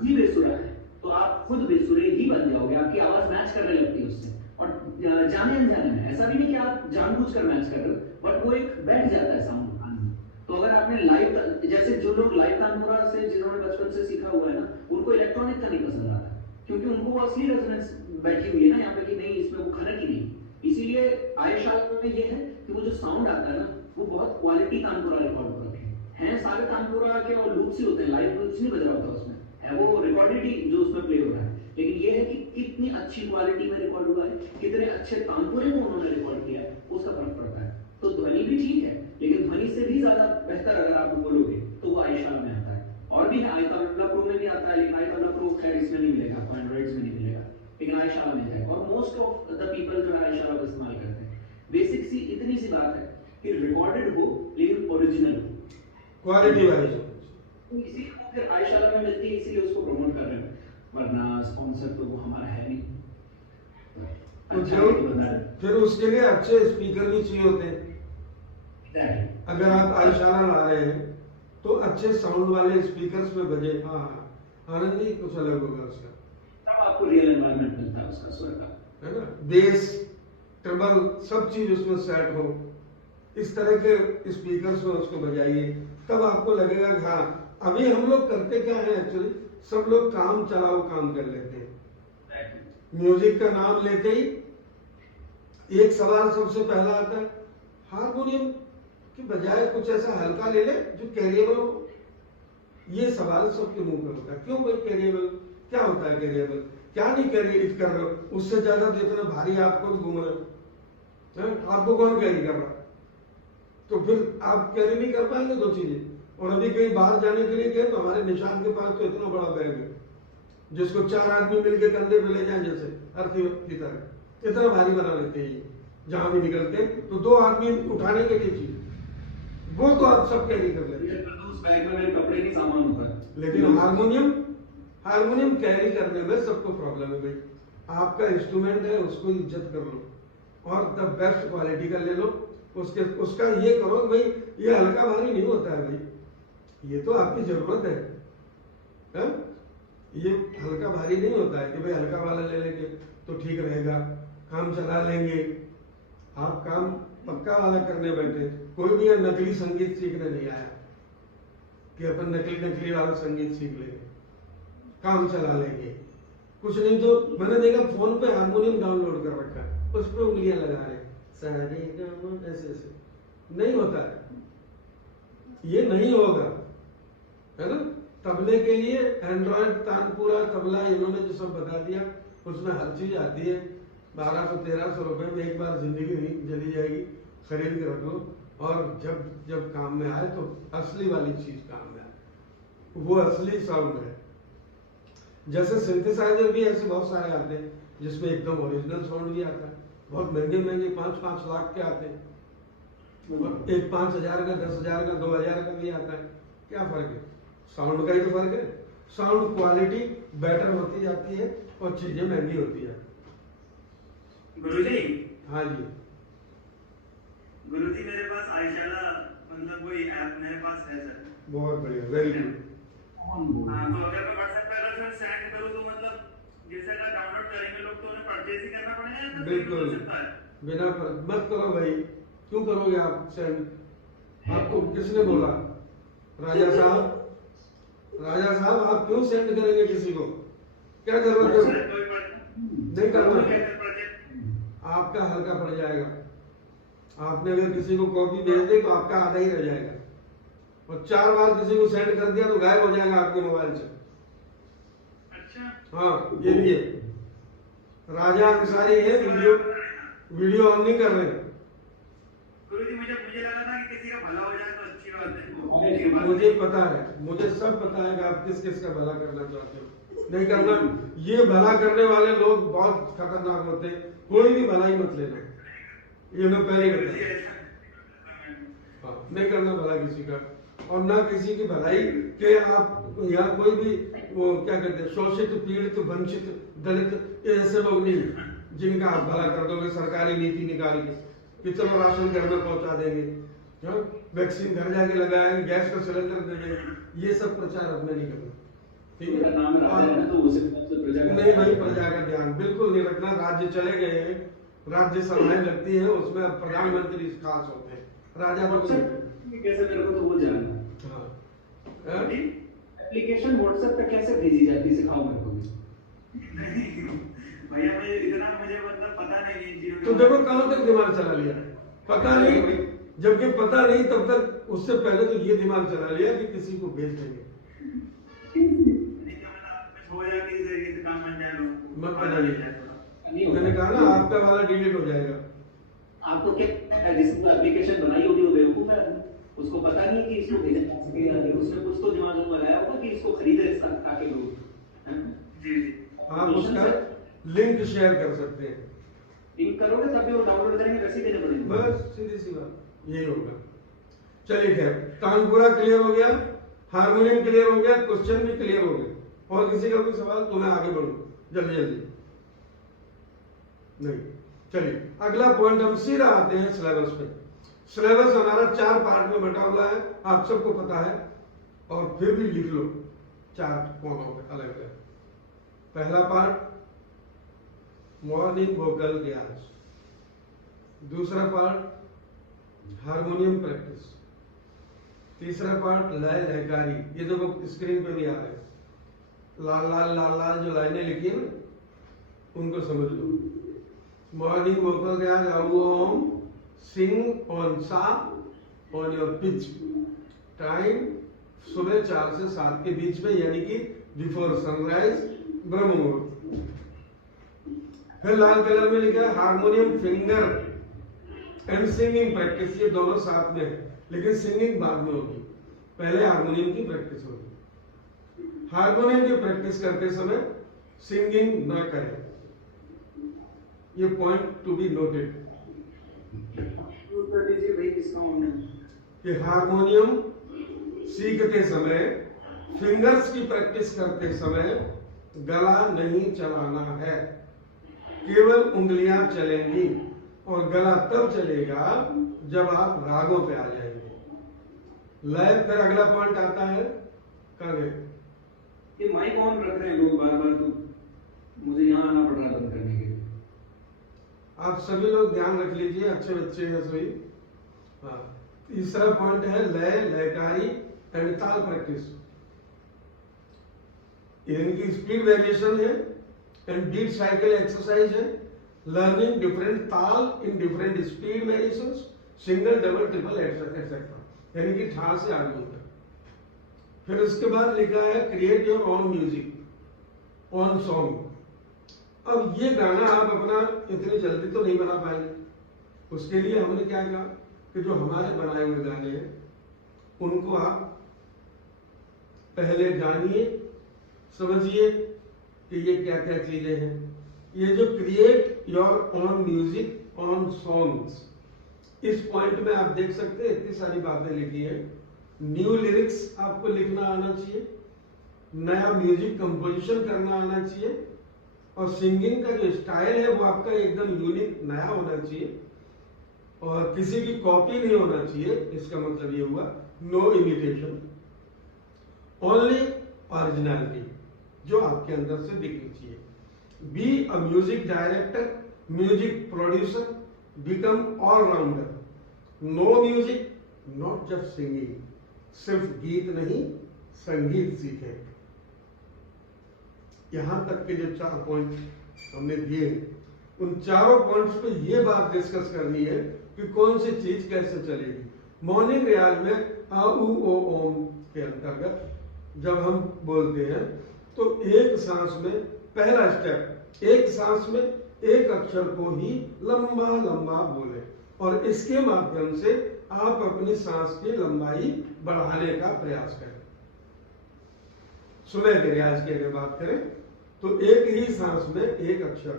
ही बेसुरा है तो आप खुद बेसुरे ही बन जाओगे, आपकी आवाज मैच करने लगती है उससे। और जाने अनजाने में, ऐसा भी नहीं कि आप जानबूझकर मैच कर रहे हो, बट वो एक बैठ जाता है साउंड कान में। तो अगर आपने लाइव, जैसे जो लोग लाइव तानपुरा से जिन्होंने बचपन से सीखा हुआ है ना, उनको इलेक्ट्रॉनिक का नहीं पसंद आता, क्योंकि उनको वो असली रेजोनेंस बैठी हुई है ना यहाँ पे कि नहीं इसमें वो खनक ही नहीं। इसीलिए आयशाला में ये है कि वो जो साउंड आता है ना, वो बहुत क्वालिटी तानपुरा रिकॉर्ड कर रखे हैं। सारे तानपुरा के और लूप्स ही होते हैं, लाइव कुछ नहीं बज रहा होता उसमें, है वो रिकॉर्डेड ही जो उसमें प्ले हो रहा है। लेकिन ये है कि कितनी अच्छी क्वालिटी में रिकॉर्ड हुआ है, कितने अच्छे तानपुरे को उन्होंने रिकॉर्ड किया है, उसका फर्क पड़ता है। तो ध्वनि भी ठीक है, लेकिन ध्वनि से भी ज्यादा बेहतर अगर आप बोलोगे तो वो आयशाला में आता है। और भी है, आयशाला प्रो में भी आता है, लेकिन आयशाला प्रो खैर इसमें नहीं मिलेगा आपको, एंड्रॉइड्स में नहीं मिलेगा, लेकिन आयशाला में जाएगा। और मोस्ट ऑफ द पीपल जो है आयशाला का इस्तेमाल करते हैं। बेसिक सी इतनी सी बात है कि रिकॉर्डेड हो लेकिन ओरिजिनल हो, क्वालिटी वाली। इसी फिर आयशाला में मिलती है, इसीलिए उसको प्रमोट कर रहे हैं, वरना स्पॉन्सर तो वो हमारा है नहीं। तो फिर उसके लिए अच्छे स्पीकर भी चाहिए होते हैं। अगर आप आयशाला ला रहे हैं तो अच्छे साउंड वाले स्पीकर्स में बजे। हाँ आनंद जी कुछ अलग होगा उसका, तब आपको रियल एनवायरनमेंट मिलता है उसका स्वर का, है ना, बेस ट्रिबल सब चीज उसमें सेट हो, इस तरह के स्पीकर्स में उसको बजाइए, तब आपको लगेगा कि हाँ। अभी हम लोग करते क्या है एक्चुअली, सब लोग काम चलाओ काम कर लेते हैं। म्यूजिक का नाम लेते ही एक सवाल सबसे पहला आता है, हारमोनियम की बजाय कुछ ऐसा हल्का ले ले जो कैरिएबल हो। ये सवाल सबके मुंह पे होता है, क्यों भाई कैरिएबल, क्या होता है कैरिएबल, क्या नहीं कैरी कर रहे हो, उससे ज्यादा तो इतना भारी आप खुद घूम रहे हो, आपको कौन कैरी कर रहा है, तो फिर आप कैरी नहीं कर पाएंगे दो चीजें। और अभी कहीं बाहर जाने के लिए गए तो हमारे निशान के पास तो इतना बड़ा बैग है जिसको 4 आदमी मिलके कंधे पे ले जाएं, जैसे अर्थी की तरह इतना भारी बना लेते हैं ये। जहां भी निकलते हैं तो 2 आदमी उठाने के लिए चाहिए, वो तो आप सब कैरी कर लेते हैं, उस बैग में मेरे कपड़े नहीं सामान होता है। लेकिन हारमोनियम कैरी करने में सबको प्रॉब्लम है भाई। आपका इंस्ट्रूमेंट है, उसको इज्जत कर लो और द बेस्ट क्वालिटी का ले लो, उसका ये करो भाई ये हल्का भारी नहीं होता है भाई, ये तो आपकी जरूरत है? ये हल्का भारी नहीं होता है कि भाई हल्का वाला ले लेंगे तो ठीक रहेगा, काम चला लेंगे। आप काम पक्का वाला करने बैठे, कोई भी नकली संगीत सीखने नहीं आया कि अपन नकली वाला संगीत सीख लेंगे, काम चला लेंगे। कुछ नहीं तो मैंने देखा फोन पे हारमोनियम डाउनलोड कर रखा है, उस पर उंगलियां लगा रहे सारे ऐसे ऐसे, नहीं होता है, ये नहीं होगा, है ना। तबले के लिए एंड्रॉयड तानपुरा तबला इन्होंने जो सब बता दिया, उसमें हर चीज आती है। 1200-1300 रुपए में एक बार जिंदगी नहीं चली जाएगी, खरीद के रख लो, और जब काम में आए तो असली वाली चीज काम में आए, वो असली साउंड है। जैसे सिंथेसाइजर भी ऐसे बहुत सारे आते हैं जिसमें एकदम ओरिजिनल साउंड भी आता है, बहुत महंगे 5-5 लाख के आते हैं, और एक 5,000 का 10,000 का 2,000 का भी आता है। क्या फर्क है, साउंड का ही तो फर्क है। साउंड क्वालिटी बेटर होती जाती है और चीजें महंगी होती है। गुरुजी, हाँ जी गुरुजी मेरे पास आयशाला मतलब कोई ऐप मेरे पास है सर। बहुत बढ़िया, वेरी गुड। हाँ, तो अगर मैं व्हाट्सएप पे अगर सेंड करूँ तो मतलब जैसे अगर डाउनलोड करेंगे लोग तो उन्हें परचेज ही करना पड़ेगा या बिल्कुल, बिना मत करो भाई, क्यों करोगे आप सेंड? आपको किसने बोला? राजा साहब आप क्यों सेंड करेंगे किसी को, क्या जरूरत है? नहीं करना, आपका हल्का पड़ जाएगा। आपने अगर किसी को कॉपी भेज दी तो आपका आधा ही रह जाएगा, और 4 बार किसी को सेंड कर दिया तो गायब हो जाएगा आपके मोबाइल से। अच्छा, हाँ ये भी है। राजा अंसारी है, वीडियो ऑन नहीं कर रहे। गुरुजी मुझे लगा था कि किसी का भला हो जाए तो अच्छी बात है। मुझे पता है, मुझे सब पता है कि आप किस किस का भला करना चाहते हो, नहीं करना। ये भला करने वाले लोग बहुत खतरनाक होते हैं, कोई भी भलाई मत लेना, ये मैं पहले बता, नहीं करना भला किसी का, और ना किसी की भलाई के आप यहाँ कोई भी वो क्या कहते हैं शोषित पीड़ित वंचित दलित ऐसे लोग नहीं जिनका आप भला कर दोगे सरकारी नीति निकाल के कि चलो राशन घर में पहुंचा देंगे, वैक्सीन घर जाके लगाएंगे, गैस का सिलेंडर दे देंगे, ये सब प्रचार अपने नहीं करना, ठीक है। नहीं भाई, प्रजा का ध्यान बिल्कुल नहीं रखना। राज्य चले गए हैं, राज्य सभाएं लगती है, उसमें प्रधानमंत्री खास होते हैं, राजा को कैसे मेरे को तो वो जानना। हाँ एप्लीकेशन व्हाट्सएप पे कैसे भेजी जाती है, सिखाओ मेरे को। भैया मुझे मतलब पता नहीं है चीजों। तो देखो कहां तक दिमाग चला लिया, पता नहीं, जबकि पता नहीं तब तक उससे पहले तो ये दिमाग चला लिया कि किसी को भेज देंगे। मत बनाइए, मैंने कहा ना आपका वाला डिलीट हो जाएगा। आपको क्या जिसको एप्लीकेशन बनाई होगी वो बेवकूफ है, उसको पता नहीं कि इसको भेजा जा सके या नहीं, उसने कुछ तो दिमाग में लगाया होगा कि इसको खरीदे ताकि लोग। जी आप उसका लिंक शेयर कर सकते हैं, लिंक करोगे तभी वो डाउनलोड करेंगे, रसीद देने पड़ेगी, बस सीधी सी बात यही होगा। चलिए खैर, तानपुरा क्लियर हो गया, हारमोनियम क्लियर हो गया, क्वेश्चन भी क्लियर हो गए, और किसी का कोई सवाल तो मैं आगे बढ़ूं जल्दी नहीं। चलिए अगला पॉइंट हम सीधा आते हैं सिलेबस पे। सिलेबस हमारा 4 पार्ट में बटा हुआ है, आप सबको पता है। और फिर भी लिख लो 4 कोनों पे अलग अलग। पहला पार्ट मॉर्निंग वोकल रियाज, दूसरा पार्ट हारमोनियम प्रैक्टिस, तीसरा पार्ट लय लयकारी। ये देखो स्क्रीन पे भी आ रहे हैं, लाल लाल लाल लाल जो लाइनें लिखी है ना उनको समझ लो। मॉर्निंग वोकल रियाज, ओम सिंग ऑन सा ऑन योर पिच। टाइम सुबह 4 से 7 के बीच में, यानी कि बिफोर सनराइज, ब्रह्म मुहूर्त। फिर लाल कलर में लिखा है harmonium finger and singing practice. ये दोनों साथ में है, लेकिन सिंगिंग बाद में होगी, पहले हारमोनियम की प्रैक्टिस होगी। हारमोनियम की प्रैक्टिस करते समय सिंगिंग ना करें, ये पॉइंट टू बी नोटेड। उत्तर दीजिए भाई किसका होना है? कि हारमोनियम सीखते समय, फिंगर्स की प्रैक्टिस करते समय गला नहीं चलाना है, केवल उंगलियां चलेंगी। और गला तब चलेगा जब आप रागों पे आ जाएंगे। लय, फिर अगला पॉइंट आता है, कहां गए? ये माइक ऑन रख रहे हैं लोग बार बार, तो मुझे यहाँ आना पड़ रहा है बंद करने के लिए। आप सभी लोग ध्यान रख लीजिए, अच्छे बच्चे हैं सभी। हाँ, तीसरा पॉइंट है लय लयकारी एंड ताल प्रैक्टिस। इनकी स्पीड वेरिएशन है एंड बीट साइकिल एक्सरसाइज है। लर्निंग डिफरेंट ताल in different speed variations, single double triple etcetera, यानी कि ठा से आगे होता है। फिर उसके बाद लिखा है create your own music on song. अब ये गाना आप अपना इतनी जल्दी तो नहीं बना पाएंगे, उसके लिए हमने क्या कहा कि जो हमारे बनाए हुए गाने हैं उनको आप पहले जानिए, समझिए कि ये क्या क्या चीजें हैं। ये जो create your own music on songs, इस पॉइंट में आप देख सकते हैं इतनी सारी बातें लिखी है। न्यू लिरिक्स आपको लिखना आना चाहिए, नया म्यूजिक कंपोजिशन करना आना चाहिए, और सिंगिंग का जो स्टाइल है वो आपका एकदम यूनिक नया होना चाहिए, और किसी की कॉपी नहीं होना चाहिए। इसका मतलब ये हुआ नो इमिटेशन, ओनली ओरिजिनलिटी जो आपके अंदर से दिखनी चाहिए। Be a music director, music producer, become allrounder. No music, not just singing, सिर्फ गीत नहीं संगीत सीखें। यहां तक के जो 4 पॉइंट हमने दिए, उन चारों पॉइंट्स पे ये बात डिस्कस करनी है कि कौन सी चीज कैसे चलेगी। मॉर्निंग रियाज में आ उ ओ ओम के अंतर्गत जब हम बोलते हैं तो एक सांस में, पहला स्टेप, एक सांस में एक अक्षर को ही लंबा लंबा बोले, और इसके माध्यम से आप अपनी सांस की लंबाई बढ़ाने का प्रयास करें। सुबह के रियाज की अगर बात करें तो एक ही सांस में एक अक्षर,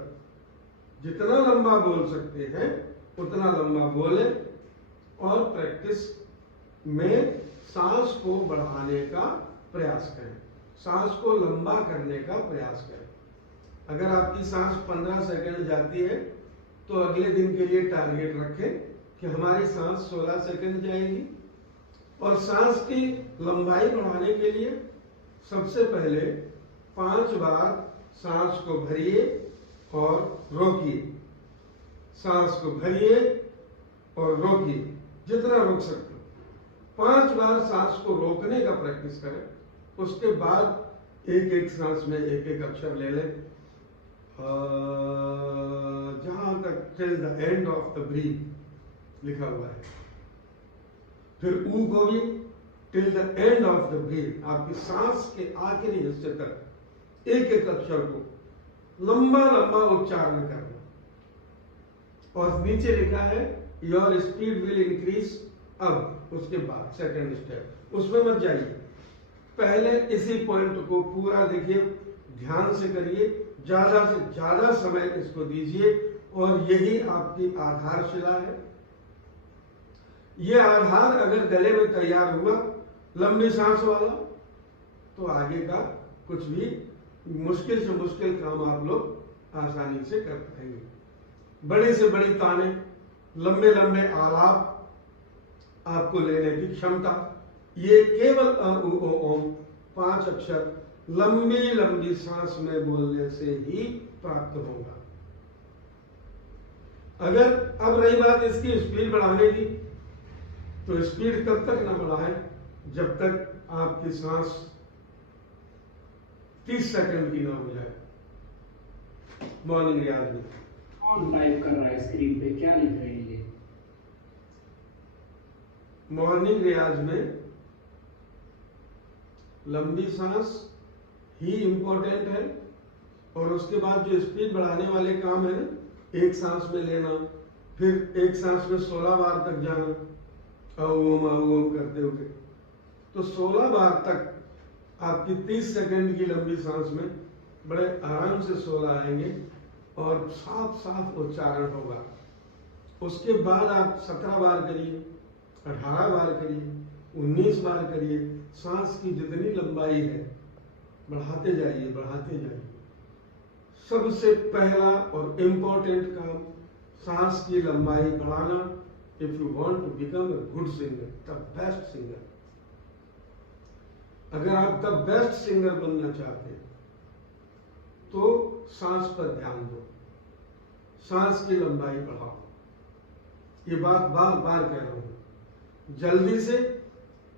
जितना लंबा बोल सकते हैं उतना लंबा बोले, और प्रैक्टिस में सांस को बढ़ाने का प्रयास करें, सांस को लंबा करने का प्रयास करें। अगर आपकी सांस 15 सेकंड जाती है तो अगले दिन के लिए टारगेट रखें कि हमारी सांस 16 सेकंड जाएगी। और सांस की लंबाई बढ़ाने के लिए सबसे पहले 5 बार सांस को भरिए और रोकिए, सांस को भरिए और रोकिए, जितना रोक सकते हो। 5 बार सांस को रोकने का प्रैक्टिस करें, उसके बाद एक एक सांस में एक एक अक्षर ले लें, जहां तक till the end of the breath लिखा हुआ है। फिर ऊ को भी till the end of the breath, आपकी सांस के आखिरी हिस्से तक एक एक अक्षर को लंबा लंबा उच्चारण करना। और नीचे लिखा है योर स्पीड विल इंक्रीज। अब उसके बाद सेकंड स्टेप, उसमें मत जाइए, पहले इसी पॉइंट को पूरा देखिए, ध्यान से करिए, ज्यादा से ज्यादा समय इसको दीजिए, और यही आपकी आधारशिला है। ये आधार अगर गले में तैयार हुआ लंबी सांस वाला, तो आगे का कुछ भी मुश्किल से मुश्किल काम आप लोग आसानी से कर पाएंगे। बड़ी से बड़ी ताने, लंबे लंबे आलाप आपको लेने की क्षमता ये केवल अ उ ओ ओम 5 अक्षर लंबी लंबी सांस में बोलने से ही प्राप्त होगा। अगर अब रही बात इसकी स्पीड बढ़ाने की, तो स्पीड तब तक ना बढ़ाएं जब तक आपकी सांस 30 सेकंड की ना हो जाए। मॉर्निंग रियाज में कौन टाइप कर रहा है स्क्रीन पे, क्या लिख रहे हैं ये? मॉर्निंग रियाज में लंबी सांस ही इंपॉर्टेंट है, और उसके बाद जो स्पीड बढ़ाने वाले काम है ना, एक सांस में लेना, फिर एक सांस में 16 बार तक जाना ओम करते हुए, तो 16 बार तक आपकी 30 सेकंड की लंबी सांस में बड़े आराम से 16 आएंगे और साफ साफ उच्चारण होगा। उसके बाद आप 17 बार करिए, 18 बार करिए, 19 बार करिए। सांस की जितनी लंबाई है बढ़ाते जाइए, बढ़ाते जाइए। सबसे पहला और इम्पोर्टेंट काम सांस की लंबाई बढ़ाना, if you want to become a good singer, the best singer. अगर आप द बेस्ट सिंगर बनना चाहते हैं तो सांस पर ध्यान दो, सांस की लंबाई बढ़ाओ। ये बात बार बार कह रहा हूं। जल्दी से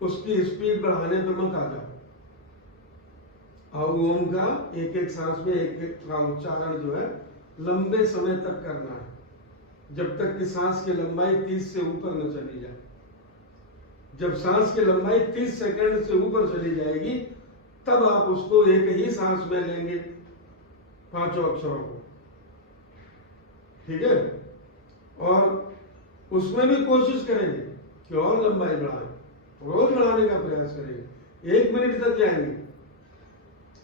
उसकी स्पीड बढ़ाने पे मत आ जाओ। ओम का एक एक सांस में एक एक का उच्चारण जो है लंबे समय तक करना है, जब तक कि सांस की लंबाई 30 से ऊपर न चली जाए। जब सांस की लंबाई 30 सेकंड से ऊपर चली जाएगी, तब आप उसको एक ही सांस में लेंगे, 5 अक्षरों को। ठीक है? और उसमें भी कोशिश करेंगे कि और लंबाई बढ़ाएं, रोज बढ़ाने का प्रयास करेंगे। 1 मिनट तक जाएंगे,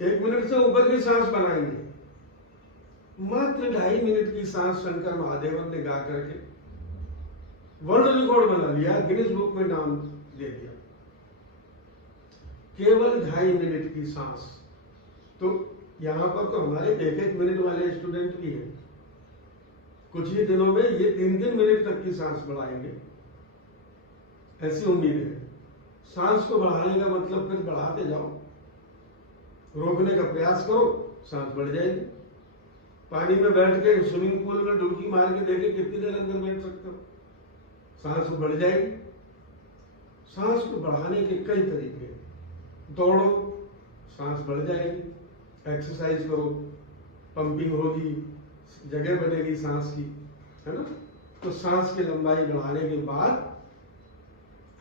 1 मिनट से ऊपर की सांस बनाएंगे। मात्र 2.5 मिनट की सांस शंकर महादेवन ने गा करके वर्ल्ड रिकॉर्ड बना लिया, गिनीज बुक में नाम दे दिया। केवल 2.5 मिनट की सांस। तो यहां पर तो हमारे 1-1 मिनट वाले स्टूडेंट भी हैं। कुछ ही दिनों में ये 3-3 मिनट तक की सांस बढ़ाएंगे, ऐसी उम्मीद है। सांस को बढ़ाने का मतलब फिर बढ़ाते जाओ, रोकने का प्रयास करो, सांस बढ़ जाएगी। पानी में बैठ के स्विमिंग पूल में डुबकी मार के देखे कितनी देर अंदर बैठ सकते हो, सांस बढ़ जाएगी। सांस को बढ़ाने के कई तरीके हैं। दौड़ो, सांस बढ़ जाएगी। एक्सरसाइज करो, पंपिंग होगी, जगह बनेगी सांस की, है ना? तो सांस की लंबाई बढ़ाने के बाद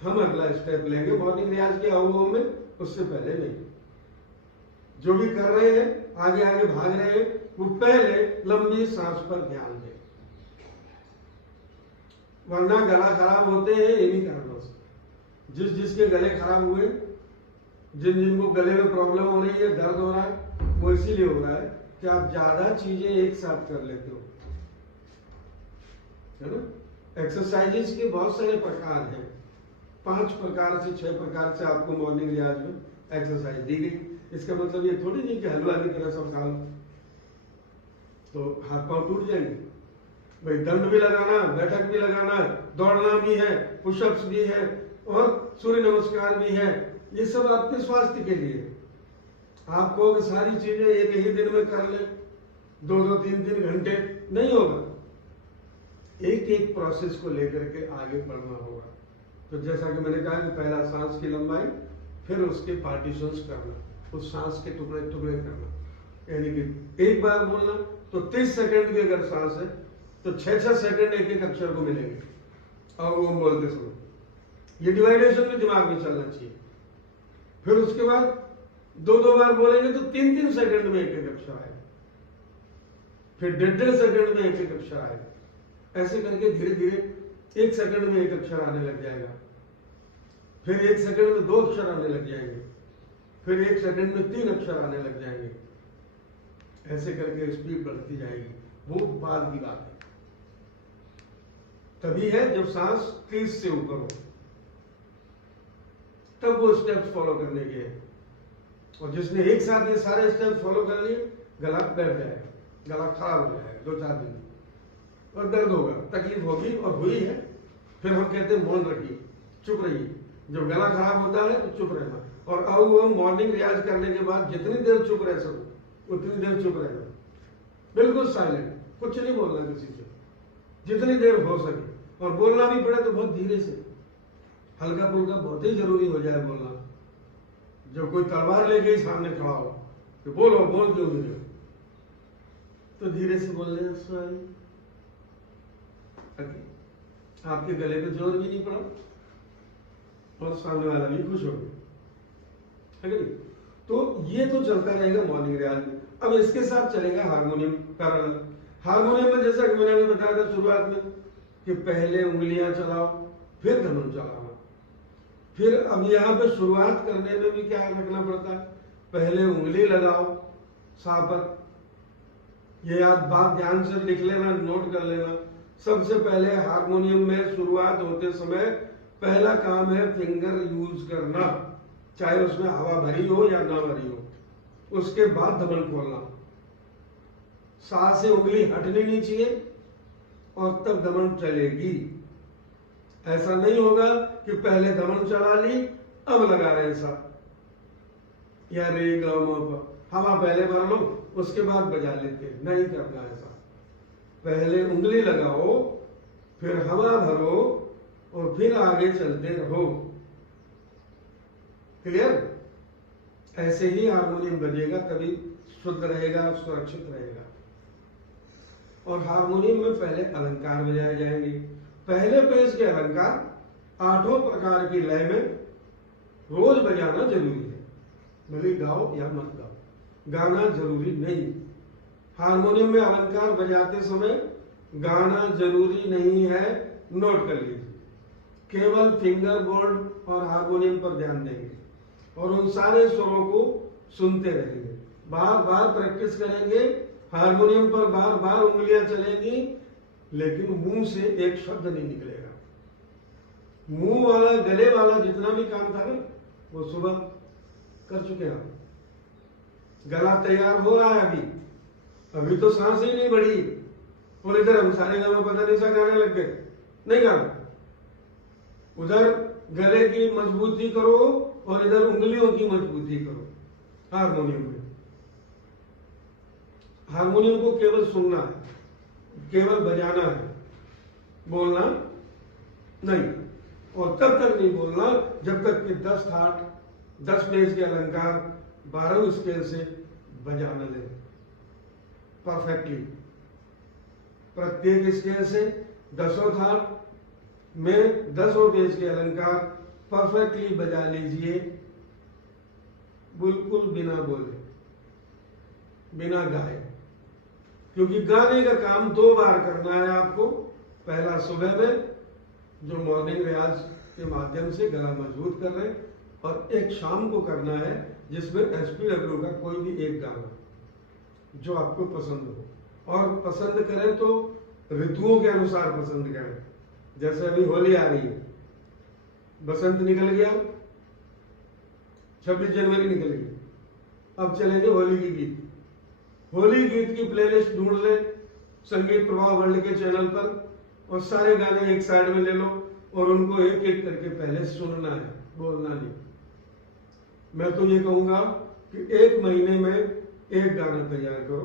हम अगला स्टेप लेंगे मॉर्निंग रियाज के ओम में, उससे पहले नहीं। जो भी कर रहे हैं, आगे आगे भाग रहे हैं, वो पहले लंबी सांस पर ध्यान दें, वरना गला खराब होते हैं इन्हीं कारणों से। जिसके गले खराब हुए, जिनको गले में प्रॉब्लम हो रही है, दर्द हो रहा है, वो इसीलिए हो रहा है कि आप ज्यादा चीजें एक साथ कर लेते हो, है ना? एक्सरसाइजेस के बहुत सारे प्रकार हैं। 5 प्रकार से 6 प्रकार से आपको मॉर्निंग रियाज में एक्सरसाइज दी गई। इसका मतलब ये थोड़ी नहीं कि हलवा की तरह सब खा लो तो हाथ पांव टूट जाएंगे। भाई दंड भी लगाना, बैठक भी लगाना, दौड़ना भी है, पुशअप्स भी है और सूर्य नमस्कार भी है। ये सब आपके स्वास्थ्य के लिए। आप कहोगे सारी चीजें एक ही दिन में कर ले, 2-2, 3-3 घंटे, नहीं होगा। एक एक प्रोसेस को लेकर के आगे बढ़ना होगा। तो जैसा कि मैंने कहा कि पहला सांस की लंबाई, फिर उसके पार्टीशंस करना, उस सांस के टुकड़े टुकड़े करना। यानी कि एक बार बोलना तो 30 सेकंड की अगर सांस है तो 6-6 सेकंड एक एक अक्षर को मिलेंगे और वो बोलते समय। ये डिवाइडेशन भी दिमाग में चलना चाहिए। फिर उसके बाद 2-2 बार बोलेंगे तो 3-3 सेकंड में एक एक अक्षर आएगा, फिर 1.5 सेकंड में एक एक अक्षर आएगा। ऐसे करके धीरे धीरे 1 सेकंड में एक अक्षर आने लग जाएगा, फिर 1 सेकंड में 2 अक्षर आने लग जाएंगे, फिर 1 सेकंड में 3 अक्षर आने लग जाएंगे। ऐसे करके स्पीड बढ़ती जाएगी। वो बाद की बात है। तभी है जब सांस 30 से ऊपर हो, तब वो स्टेप्स फॉलो करने के हैं। और जिसने एक साथ ये सारे स्टेप्स फॉलो कर लिए, गला बैठ जाएगा, गला खराब हो जाएगा 2-4 दिन, और दर्द होगा, तकलीफ होगी और हुई है। फिर हम कहते हैं मौन रखिए, चुप रहिए, जब गला खराब होता है तो चुप रहना। और अब वो मॉर्निंग रियाज करने के बाद जितनी देर चुप रह सको उतनी देर चुप रहना, बिल्कुल साइलेंट, कुछ नहीं बोलना किसी से, जितनी देर हो सके। और बोलना भी पड़े तो बहुत धीरे से, हल्का फुल्का बहुत ही जरूरी हो जाए बोलना। जब कोई तलवार लेके ही सामने खड़ा हो तो बोलो, बोल क्यों नहीं रहे हो, तो धीरे से बोलने आपके गले पे जोर भी नहीं पड़ा और सामने वाला भी खुश हो गया, है कि नहीं? तो ये तो चलता रहेगा मॉर्निंग रियाज में। अब इसके साथ चलेगा हारमोनियम पैरेलल। हारमोनियम में जैसा कि मैंने अभी बताया था शुरुआत में कि पहले उंगलियां चलाओ फिर धनुष चलाओ। फिर अब यहाँ पे शुरुआत करने में भी क्या रखना पड़ता है, पहले उंगली लगाओ सा पर। ये बात ध्यान से लिख लेना, नोट कर लेना। सबसे पहले हारमोनियम में शुरुआत होते समय पहला काम है फिंगर यूज करना, चाहे उसमें हवा भरी हो या ना भरी हो। उसके बाद धमन खोलना, सा से उंगली हटनी नहीं चाहिए और तब धमन चलेगी। ऐसा नहीं होगा कि पहले धमन चला ली अब लगा रहे सा, या रे ग म प, हवा पहले भर लो उसके बाद बजा लेते, नहीं करना ऐसा। पहले उंगली लगाओ फिर हवा भरो और फिर आगे चलते रहो। क्लियर? ऐसे ही हारमोनियम बजेगा, तभी शुद्ध रहेगा, सुरक्षित रहेगा। और हारमोनियम में पहले अलंकार बजाए जाएंगे। पहले पेज के अलंकार 8 प्रकार की लय में रोज बजाना जरूरी है, भले गाओ या मत गाओ, गाना जरूरी नहीं। हारमोनियम में अलंकार बजाते समय गाना जरूरी नहीं है, नोट कर लीजिए। केवल फिंगर बोर्ड और हारमोनियम पर ध्यान देंगे और उन सारे स्वरों को सुनते रहेंगे, बार बार प्रैक्टिस करेंगे। हारमोनियम पर बार बार उंगलियां चलेंगी लेकिन मुंह से एक शब्द नहीं निकलेगा। मुंह वाला गले वाला जितना भी काम था ना वो सुबह कर चुके हैं। गला तैयार हो रहा है, अभी तो सांस ही नहीं बढ़ी और इधर हम सारे गाँव पता नहीं सा गाने लग गए, नहीं गाना। उधर गले की मजबूती करो और इधर उंगलियों की मजबूती करो। हारमोनियम में हारमोनियम को केवल सुनना है, केवल बजाना है, बोलना नहीं। और तब तक नहीं बोलना जब तक कि 10 थाट 10 पेज के अलंकार 12 स्केल से बजाना ले परफेक्टली। प्रत्येक स्केल से 10 थाट में 10 पेज के अलंकार परफेक्टली बजा लीजिए, बिल्कुल बिना बोले, बिना गाए। क्योंकि गाने का काम 2 बार करना है आपको। पहला सुबह में जो मॉर्निंग रियाज के माध्यम से गला मजबूत कर रहे हैं, और एक शाम को करना है जिसमें SPW का कोई भी एक गाना जो आपको पसंद हो। और पसंद करें तो ऋतुओं के अनुसार पसंद करें। जैसे अभी होली आ रही है, बसंत निकल गया, 26 जनवरी निकल गई, अब चलेंगे होली की गीत। होली गीत की प्लेलिस्ट ढूंढ लें संगीत प्रभाव वर्ल्ड के चैनल पर, और सारे गाने एक साइड में ले लो और उनको एक एक करके पहले सुनना है, बोलना नहीं। मैं तो ये कहूंगा कि 1 महीने में एक गाना तैयार करो,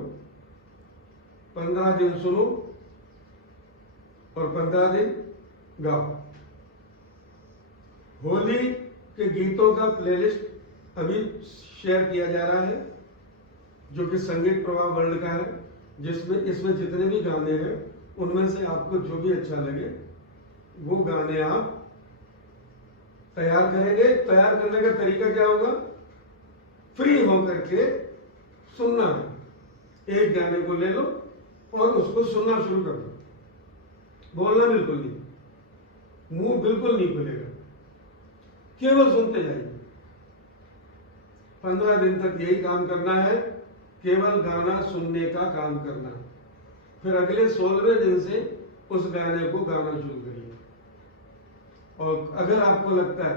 15 दिन सुनो और 15 दिन गाओ। होली के गीतों का प्लेलिस्ट अभी शेयर किया जा रहा है जो कि संगीत प्रभाव वर्ल्ड का है, जिसमें इसमें जितने भी गाने हैं उनमें से आपको जो भी अच्छा लगे वो गाने आप तैयार करेंगे। तैयार करने का तरीका क्या होगा, फ्री होकर के सुनना है। एक गाने को ले लो और उसको सुनना शुरू कर दो, बोलना बिल्कुल नहीं, मुंह बिल्कुल नहीं खुलेगा, केवल सुनते जाइए। 15 दिन तक यही काम करना है, केवल गाना सुनने का काम करना है। फिर अगले 16वें दिन से उस गाने को गाना शुरू करिए। और अगर आपको लगता है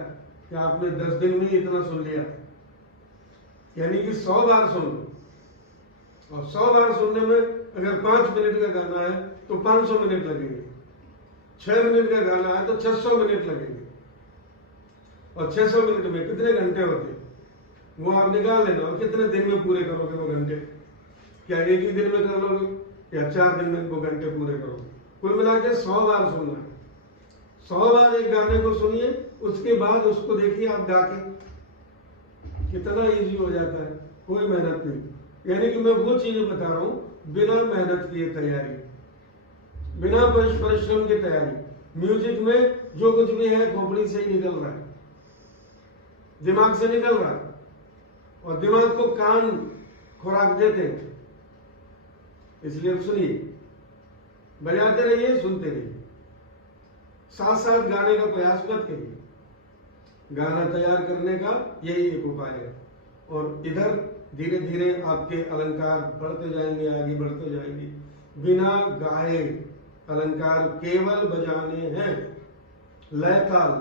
कि आपने 10 दिन में ही इतना सुन लिया, यानी कि 100 बार सुन लो, और 100 बार सुनने में अगर 5 मिनट का गाना है तो 500 मिनट लगेंगे, 6 मिनट का गाना है तो 600 मिनट लगेंगे। और 600 मिनट में कितने घंटे होते हैं वो आप निकाल लेना, और कितने दिन में पूरे करोगे वो घंटे? क्या एक ही दिन में कर लोगे या 4 दिन में वो घंटे पूरे करोगे? कुल मिला के 100 बार सुनना है। 100 बार एक गाने को सुनिए, उसके बाद उसको देखिए आप गा के, कितना इजी हो जाता है, कोई मेहनत नहीं। यानी कि मैं वो चीजें बता रहा हूं बिना मेहनत किए तैयारी, बिना परिश्रम की तैयारी। म्यूजिक में जो कुछ भी है खोपड़ी से ही निकल रहा है, दिमाग से निकल रहा है, और दिमाग को कान खुराक देते हैं। इसलिए सुनिए, बजाते रहिए, सुनते रहिए, साथ साथ गाने का प्रयास मत करिए। गाना तैयार करने का यही एक उपाय है, और इधर धीरे धीरे आपके अलंकार बढ़ते जाएंगे, आगे बढ़ते जाएंगे। बिना गाए अलंकार केवल बजाने हैं। लय ताल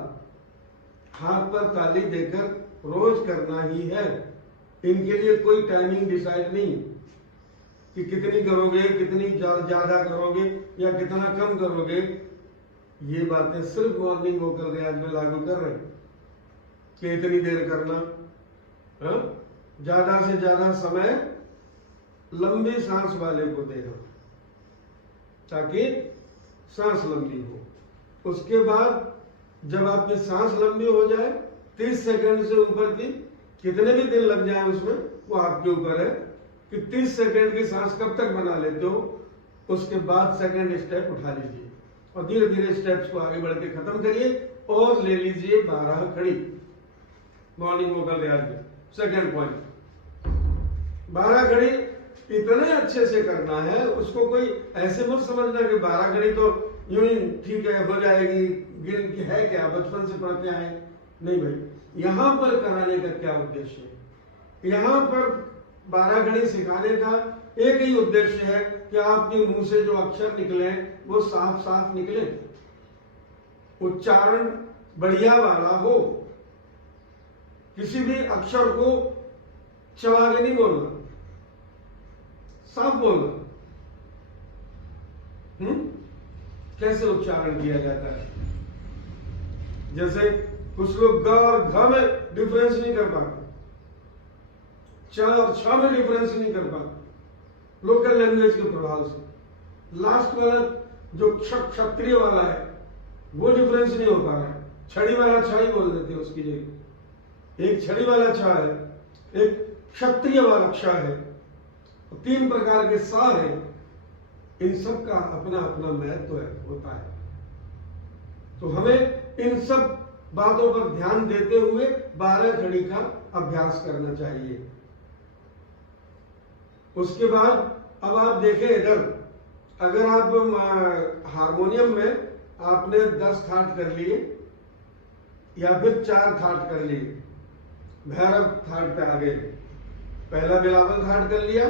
हाथ पर ताली देकर रोज करना ही है। इनके लिए कोई टाइमिंग डिसाइड नहीं कि कितनी करोगे, कितनी ज्यादा करोगे या कितना कम करोगे। ये बातें सिर्फ मॉर्निंग वोकल रियाज में लागू कर रहे हैं कि इतनी देर करना, ज्यादा से ज्यादा समय लंबी सांस वाले को देना ताकि सांस लंबी हो। उसके बाद जब आपकी सांस लंबी हो जाए, 30 सेकंड से ऊपर की कितने भी दिन लग जाए उसमें, वो आपके ऊपर है कि 30 सेकंड की सांस कब तक बना लेते हो। उसके बाद सेकंड स्टेप उठा लीजिए और धीरे धीरे स्टेप्स को आगे बढ़ के खत्म करिए और ले लीजिए 12 खड़ी मॉर्निंग वोकल रियाज में। सेकंड पॉइंट, 12 खड़ी इतने अच्छे से करना है, उसको कोई ऐसे मत समझना कि 12 खड़ी तो यूं ही ठीक है हो जाएगी, गिन की है क्या, बचपन से पढ़ते आए। नहीं भाई, यहां पर कराने का क्या उद्देश्य है? यहां पर 12 घड़ी सिखाने का एक ही उद्देश्य है कि आपके मुंह से जो अक्षर निकले वो साफ साफ निकले, उच्चारण बढ़िया वाला हो। किसी भी अक्षर को चबा के नहीं बोलना, साफ बोलना। कैसे उच्चारण किया जाता है? जैसे कुछ लोग ग और घ में डिफरेंस नहीं कर पाते, च और छ में डिफरेंस नहीं कर पाते लोकल लैंग्वेज के प्रभाव से। लास्ट वाला जो क्षत्रिय वाला है वो डिफरेंस नहीं हो पा रहा है, छड़ी वाला छ ही बोल देते हैं उसकी जगह। एक छड़ी वाला छ है, एक क्षत्रिय वाला क्ष है, 3 प्रकार के सा है। इन सब का अपना अपना महत्व होता है। तो हमें इन सब बातों पर ध्यान देते हुए 12 खड़ी का अभ्यास करना चाहिए। उसके बाद अब आप देखें इधर, अगर आप हारमोनियम में आपने 10 थाट कर लिए या फिर 4 थाट कर लिए, भैरव थाट पे आ गए, पहला बिलावल थाट कर लिया,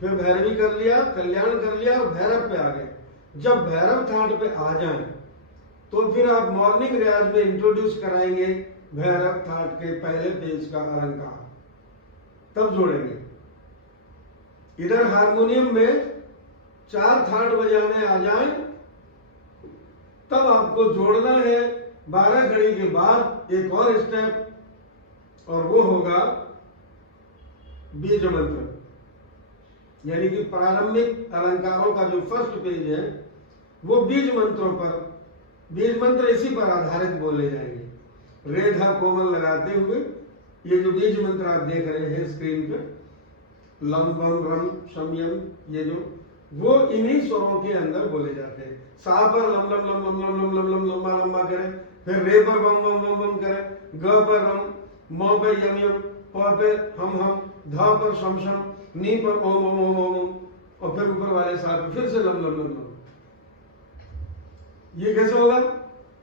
फिर भैरवी कर लिया, कल्याण कर लिया और भैरव पे आ गए। जब भैरव थाट पे आ जाएं तो फिर आप मॉर्निंग रियाज में इंट्रोड्यूस कराएंगे भैरव थाट के पहले पेज का अलंकार, तब जोड़ेंगे। इधर हारमोनियम में 4 थाट बजाने आ जाएं तब आपको जोड़ना है 12 घड़ी के बाद एक और स्टेप, और वो होगा बीज मंत्र। यानी कि प्रारंभिक अलंकारों का जो फर्स्ट पेज है वो बीज मंत्रों पर, बीज मंत्र इसी पर आधारित बोले जाएंगे। रे धा कोमल लगाते हुए ये जो बीज मंत्र आप देख रहे हैं स्क्रीन पे, लम वम रम शम यम, ये जो वो इन्हीं स्वरों के अंदर बोले जाते हैं। सा पर lump lump lump lump lump lump lump lump लंबा लंबा करें, फिर रे पर वम वम वम वम करें, ग पर रम, म पे यम यम, प पे हम, ध पर शम शम, नी पर ओम ओम ओम ओम, और फिर ऊपर वाले सा पे फिर से लम लम लम लम। ये कैसे होगा?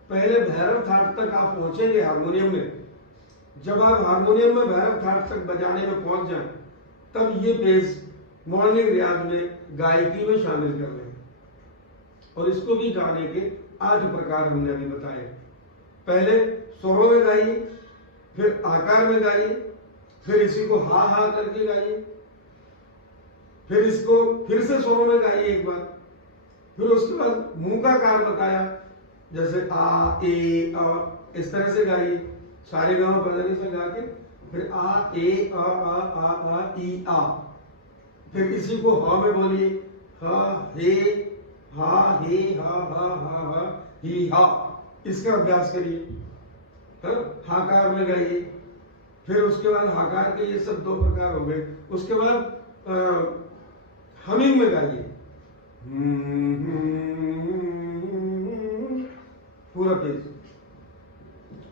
पहले भैरव थाट तक आप पहुंचेंगे हारमोनियम में। जब आप हारमोनियम में भैरव थाट तक बजाने में पहुंच जाएं तब ये पेज मॉर्निंग रियाज में गायकी में शामिल कर लें। और इसको भी गाने के 8 प्रकार हमने अभी बताए। पहले स्वरों में गाइए, फिर आकार में गाइए, फिर इसी को हा हा करके गाइए, फिर इसको फिर से स्वरों में गाइए एक बार, फिर उसके बाद मुंह का कार बताया, जैसे आ ए अ, इस तरह से गाइए, सारे गाँव पदनी से गा के फिर आ ए आ ई आ, फिर इसी को ह में बोलिए, ह हे हा हे हा ही हा, इसका अभ्यास करिए। हाकार में गाइए, फिर उसके बाद हाकार के ये सब 2 प्रकार हो गए। उसके बाद हमिंग में गाइए, पूरा पेज।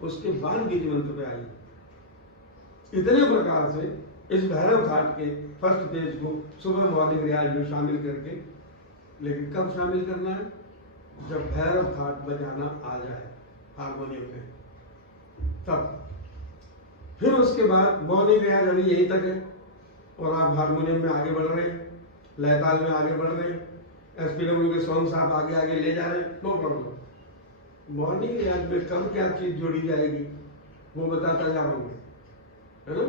उसके बाद बीज मंत्र पे आइए। इतने प्रकार से इस भैरव घाट के फर्स्ट पेज को सुबह मॉर्निंग रियाज में शामिल करके, लेकिन कब शामिल करना है? जब भैरव घाट बजाना आ जाए हारमोनियम पे, तब। फिर उसके बाद मॉर्निंग रियाज अभी यहीं तक है और आप हारमोनियम में आगे बढ़ रहे हैं, लय ताल में आगे बढ़ रहे हैं, एसपीडब्ल्यू के सॉन्ग्स आप आगे आगे ले जा रहे हैं, नो प्रॉब्लम। मॉर्निंग रियाज में कब क्या चीज जोड़ी जाएगी वो बताता जा रहा हूँ, है ना।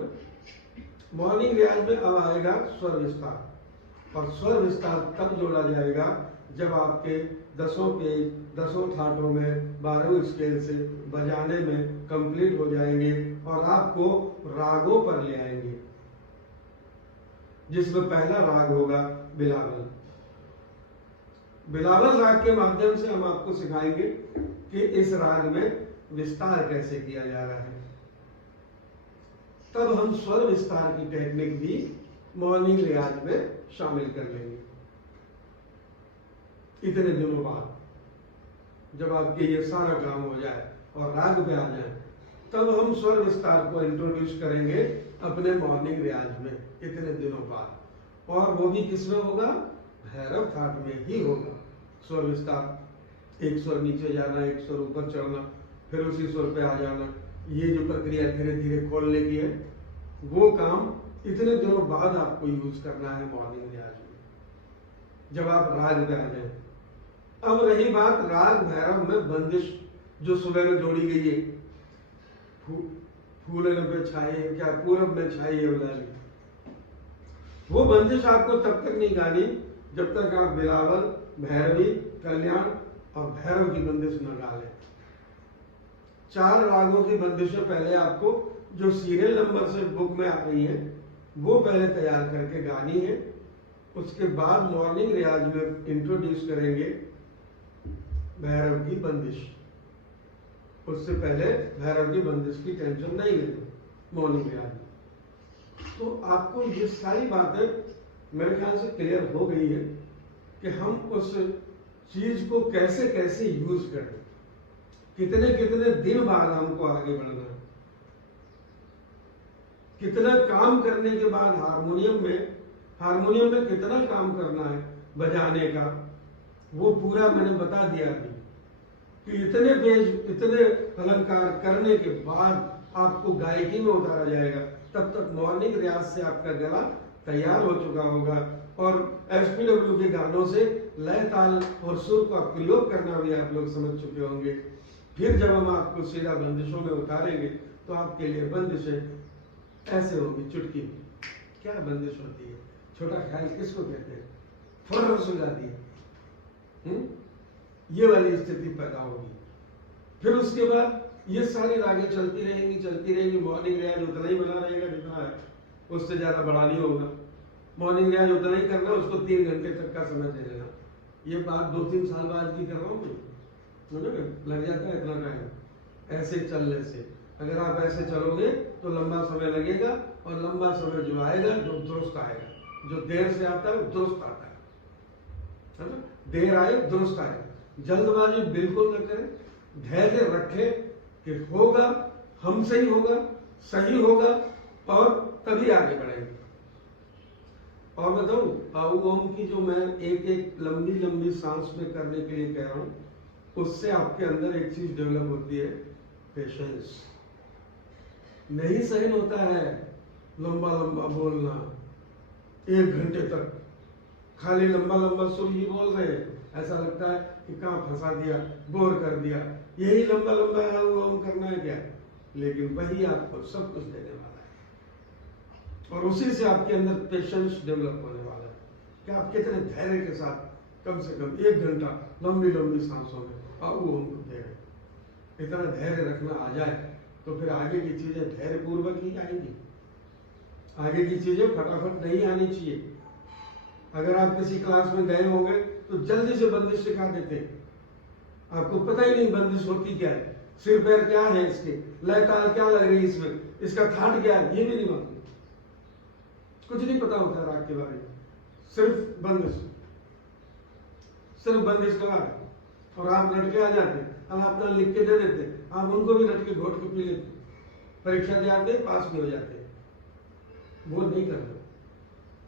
मॉर्निंग रियाज में अब आएगा स्वर विस्तार, और स्वर विस्तार तब जोड़ा जाएगा जब आपके 10 पेज 10 ठाटों में 12 स्केल से बजाने में कंप्लीट हो जाएंगे और आपको रागों पर ले आएंगे, जिसमें पहला राग होगा बिलावल। बिलावल राग के माध्यम से हम आपको सिखाएंगे कि इस राग में विस्तार कैसे किया जा रहा है। तब हम स्वर विस्तार की टेक्निक भी मॉर्निंग रियाज में शामिल कर लेंगे। इतने दिनों बाद जब आपके ये सारा काम हो जाए और राग पे आ जाए, तब हम स्वर विस्तार को इंट्रोड्यूस करेंगे अपने मॉर्निंग रियाज में, इतने दिनों बाद। और वो भी किसमें होगा? भैरव घाट में ही होगा स्वर विस्तार। एक स्वर नीचे जाना, एक स्वर ऊपर चढ़ना, फिर उसी स्वर पे आ जाना, ये जो प्रक्रिया धीरे धीरे खोलने की है, वो काम इतने दिनों बाद आपको यूज करना है मॉर्निंग रियाज में, जब आप राग पे आ जाए। अब रही बात राग भैरव में बंदिश, जो सुबह में जोड़ी गई है, फूलन पे छाइए, क्या पूरब में छाइए बुलाली, वो बंदिश आपको तब तक नहीं गानी जब तक आप बिलावल, भैरवी, कल्याण और भैरव की बंदिश न गा लें। 4 रागों की बंदिशें पहले आपको जो सीरियल नंबर से बुक में आ रही है वो पहले तैयार करके गानी है। उसके बाद मॉर्निंग रियाज में इंट्रोड्यूस करेंगे भैरव की बंदिश। उससे पहले भैरव की बंदिश की टेंशन नहीं लेते मॉर्निंग रियाज में। तो आपको ये सारी बातें मेरे ख्याल से क्लियर हो गई है कि हम उस चीज को कैसे कैसे यूज करें, कितने कितने दिन बाद हमको आगे बढ़ना है, कितना काम करने के बाद हारमोनियम में कितना काम करना है बजाने का, वो पूरा मैंने बता दिया अभी कि इतने पेज, इतने अलंकार करने के बाद आपको गायकी में उतारा जाएगा। तब तक मॉर्निंग रियाज से आपका गला तैयार हो चुका होगा और एसपीडब्ल्यू के गानों से लय ताल और सुर का प्रयोग करना भी आप लोग समझ चुके होंगे। फिर जब हम आपको सीधा बंदिशों में उतारेंगे तो आपके लिए बंदिशें ऐसे होगी, चुटकी। क्या बंदिश होती है? छोटा ख्याल किसको कहते हैं? फौरन सुलझा दिए, ये वाली स्थिति पैदा होगी। फिर उसके बाद ये सारी रागें चलती रहेंगी। मॉर्निंग रियाज उतना ही बना रहेगा जितना है, उससे ज्यादा बड़ा नहीं होगा। मॉर्निंग रियाज उतना ही करना, उसको 3 घंटे तक का समय दे देना। ये बात 2-3 साल बाद की कर रहा हूँ मैं, लग जाता है इतना टाइम ऐसे चलने से। अगर आप ऐसे चलोगे तो लंबा समय लगेगा, और लंबा समय जो आएगा जो दुरुस्त आएगा। जो देर से आता है वो दुरुस्त आता है ना? देर आए दुरुस्त आए। जल्दबाजी बिल्कुल न करें, धैर्य रखें कि होगा, हमसे ही होगा, सही होगा और तभी आगे बढ़ेंगे। और बताऊं, आओ ओम की जो मैं एक एक लंबी लंबी सांस में करने के लिए कह रहा हूं, उससे आपके अंदर एक चीज डेवलप होती है, पेशेंस। नहीं सहन होता है लंबा लंबा बोलना, 1 घंटे तक खाली लंबा लंबा सुर ही बोल रहे हैं, ऐसा लगता है कि कहाँ फंसा दिया, बोर कर दिया। यही लंबा लंबा ओम करना है क्या? लेकिन वही आपको सब कुछ देने वाला है, और उसी से आपके अंदर पेशेंस डेवलप होने वाला है कि आप कितने धैर्य के साथ कम से कम 1 घंटा लंबी लंबी सांसों में आओ ओम को दे रहे। इतना धैर्य रखना आ जाए तो तो फिर आगे की चीजें धैर्यपूर्वक ही आएंगी। आगे की चीजें फटाफट नहीं आनी चाहिए। अगर आप किसी क्लास में गए होंगे तो जल्दी से बंदिश सिखा देते, आपको पता ही नहीं बंदिश होती क्या है, सिर पैर क्या है इसके, लय ताल क्या लग रही है इसमें, इसका थाट क्या है, ये भी नहीं मालूम, कुछ नहीं पता होता राग के बारे में। सिर्फ बंदिश का है और आप रट के आ जाते, अब अपना लिख के दे देते, आप उनको भी रट के घोट के पी लेते, परीक्षा दे आते, पास भी हो जाते। वो नहीं करना,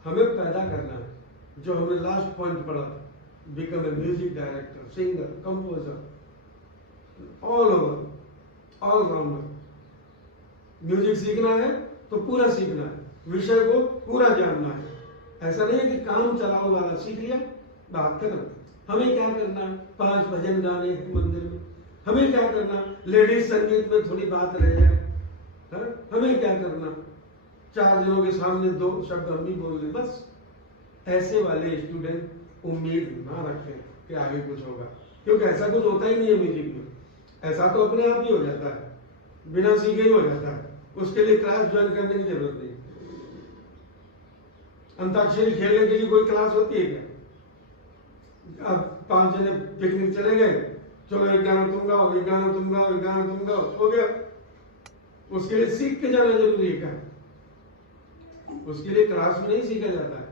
हमें पैदा करना है। जो हमने लास्ट पॉइंट पढ़ा था, become a music director, singer, composer, all over, all rounder. Music सीखना है तो पूरा सीखना है, विषय को पूरा जानना है। ऐसा नहीं है कि काम चलाओ वाला सीख लिया बात खत्म। हमें क्या करना है, 5 भजन गाने हैं मंदिर में, हमें क्या करना, लेडीज संगीत में थोड़ी बात रह जाए, हमें क्या करना, 4 जनों के सामने 2 शब्द हम भी बोल लें बस। ऐसे वाले स्टूडेंट उम्मीद ना रखें कि आगे कुछ होगा, क्योंकि ऐसा कुछ होता ही नहीं है म्यूजिक में। ऐसा तो अपने आप ही हो जाता है, बिना सीखे ही हो जाता है, उसके लिए क्लास ज्वाइन करने की जरूरत नहीं। अंताक्षरी खेलने के लिए कोई क्लास होती है क्या? अब 5 जने पिकनिक चले गए, चलो एक गाना तुम गाओ, एक गाना तुम गाओ, एक गाना तुम गाओ, हो गया। उसके लिए सीख के जाना जरूरी है क्या? उसके लिए क्लास में नहीं सीखा जाता है।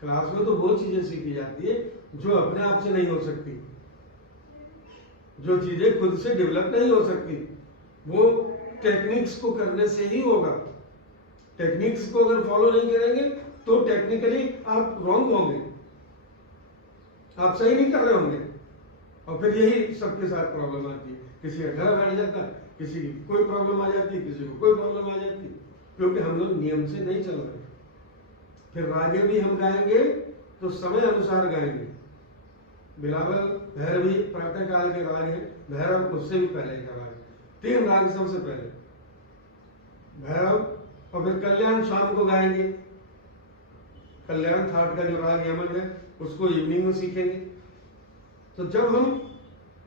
क्लास में तो वो चीजें सीखी जाती है जो अपने आप से नहीं हो सकती, जो चीजें खुद से डेवलप नहीं हो सकती, वो टेक्निक्स को करने से ही होगा। टेक्निक्स को अगर फॉलो नहीं करेंगे तो टेक्निकली आप रॉन्ग होंगे, आप सही नहीं कर रहे होंगे, और फिर यही सबके साथ प्रॉब्लम आती है। किसी का गला बैठ जाता है, किसी की कोई प्रॉब्लम आ जाती है, किसी को कोई प्रॉब्लम आ जाती है, क्योंकि हम लोग नियम से नहीं चल रहे। फिर रागे भी हम गाएंगे तो समय अनुसार गाएंगे। बिलावल भैरवी प्रातः काल के राग है, भैरव उससे भी पहले का राग, 3 राग सबसे पहले भैरव, और फिर कल्याण शाम को गाएंगे। कल्याण थाट का जो राग यमन है उसको इवनिंग में सीखेंगे। तो जब हम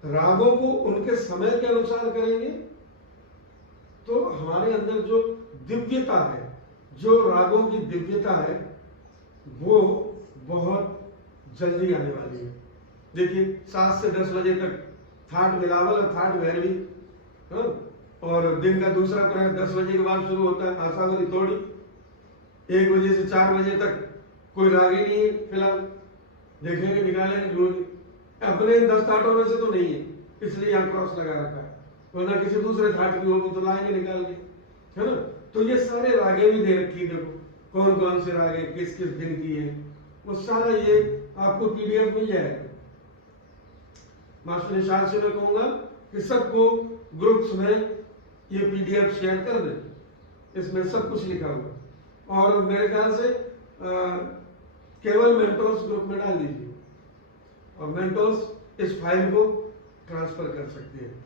रागों को उनके समय के अनुसार करेंगे तो हमारे अंदर जो दिव्यता है, जो रागों की दिव्यता है, वो बहुत जल्दी आने वाली है। देखिए 7 से 10 बजे तक थाट बिलावल और थाट भैरवी, और दिन का दूसरा प्रहर 10 बजे के बाद शुरू होता है आशावरी तोड़ी। 1 बजे से 4 बजे तक कोई राग ही नहीं है, फिलहाल देखेंगे निकालेंगे ढूंढेंगे। अपने 10 थाटों में से तो नहीं है, इसलिए यहाँ क्रॉस लगा रखा है, वरना किसी दूसरे थाट की होगी तो लाएंगे निकाल के, है ना। तो ये सारे रागे भी दे रखी, देखो कौन कौन से रागे किस किस दिन की है, वो सारा ये आपको पीडीएफ मिल जाएगा। मास्टर निशान से मैं कहूंगा कि सबको ग्रुप्स में ये पीडीएफ शेयर कर दें, इसमें सब कुछ लिखा हुआ। और मेरे ख्याल से केवल मेंटोर्स ग्रुप में डाल दीजिए, और मेंटोर्स इस फाइल को ट्रांसफर कर सकते हैं।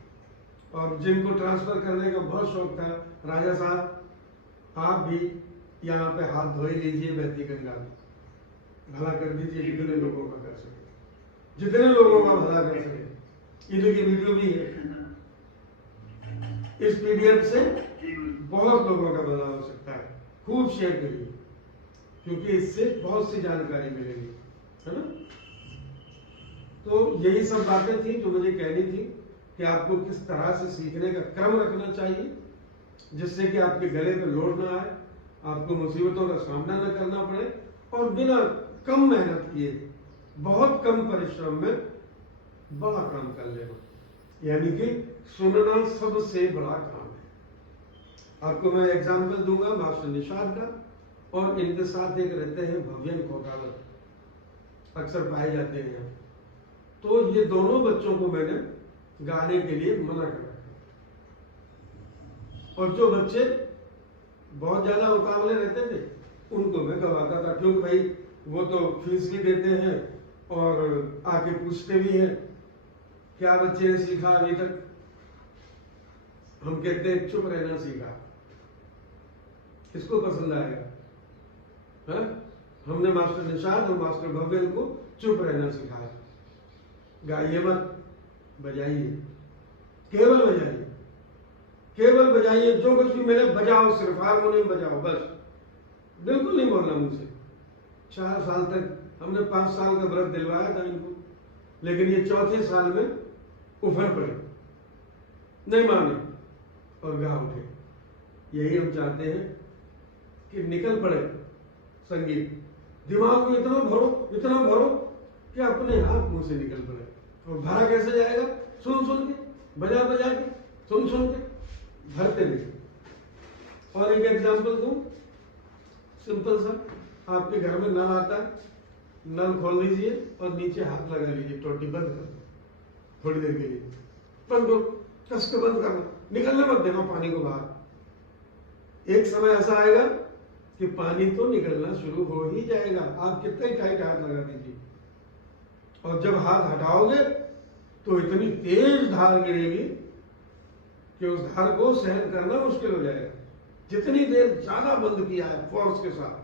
और जिनको ट्रांसफर करने का बहुत शौक था, राजा साहब आप भी यहाँ पे हाथ धो ही लीजिए, बहती गंगा भला कर दीजिए, जितने लोगों का कर सके, जितने लोगों का भला कर सके। इधर की वीडियो भी है, इस पीडीएफ से बहुत लोगों का भला हो सकता है। खूब शेयर करिए, क्योंकि इससे बहुत सी जानकारी मिलेगी, है ना। तो यही सब बातें थी जो मुझे कहनी थी कि आपको किस तरह से सीखने का क्रम रखना चाहिए, जिससे कि आपके गले पे लोड ना आए, आपको मुसीबतों का सामना न करना पड़े, और बिना कम मेहनत किए, बहुत कम परिश्रम में बड़ा काम कर लेना। यानी कि सुनना सबसे बड़ा काम है। आपको मैं एग्जाम्पल दूंगा मास्टर निषाद का, और इनके साथ एक रहते हैं भव्यन कोटावत, अक्सर पाए जाते हैं। तो ये दोनों बच्चों को मैंने गाने के लिए मना कर रखा, और जो बच्चे बहुत ज्यादा उतावले रहते थे उनको मैं गवाता था, क्योंकि भाई वो तो फीस भी देते हैं और आके पूछते भी हैं क्या बच्चे ने सीखा अभी तक। हम कहते हैं चुप रहना सीखा, किसको पसंद आएगा, है? हमने मास्टर निषाद और मास्टर भव्य को चुप रहना सिखाया। गाइए मत, बजाइए, केवल बजाइए, केवल बजाइए, जो कुछ भी मिले बजाओ, सिर्फ हारमोनियम बजाओ बस, बिल्कुल नहीं बोलना मुझसे। 4 साल तक हमने 5 साल का व्रत दिलवाया था इनको, लेकिन ये चौथे साल में उफर पड़े, नहीं माने और गा उठे। यही हम चाहते हैं कि निकल पड़े संगीत, दिमाग में इतना भरो कि अपने आप मुंह से निकल पड़े। और भरा कैसे जाएगा? सुन सुन के, बजा बजा के, सुन के भरते नहीं। और एक एग्जाम्पल दूं, सिंपल सा, आपके घर में नल आता है, नल खोल दीजिए और नीचे हाथ लगा लीजिए, टोटी बंद कर दो थोड़ी देर के लिए, बंद करो, कस के बंद करना, निकलने मत देना पानी को बाहर। एक समय ऐसा आएगा कि पानी तो निकलना शुरू हो ही जाएगा, आप कितना ही टाइट हाथ लगा दीजिए, और जब हाथ हटाओगे तो इतनी तेज धार गिरेगी कि उस धार को सहन करना मुश्किल हो जाएगा। जितनी देर ज्यादा बंद किया है फोर्स के साथ,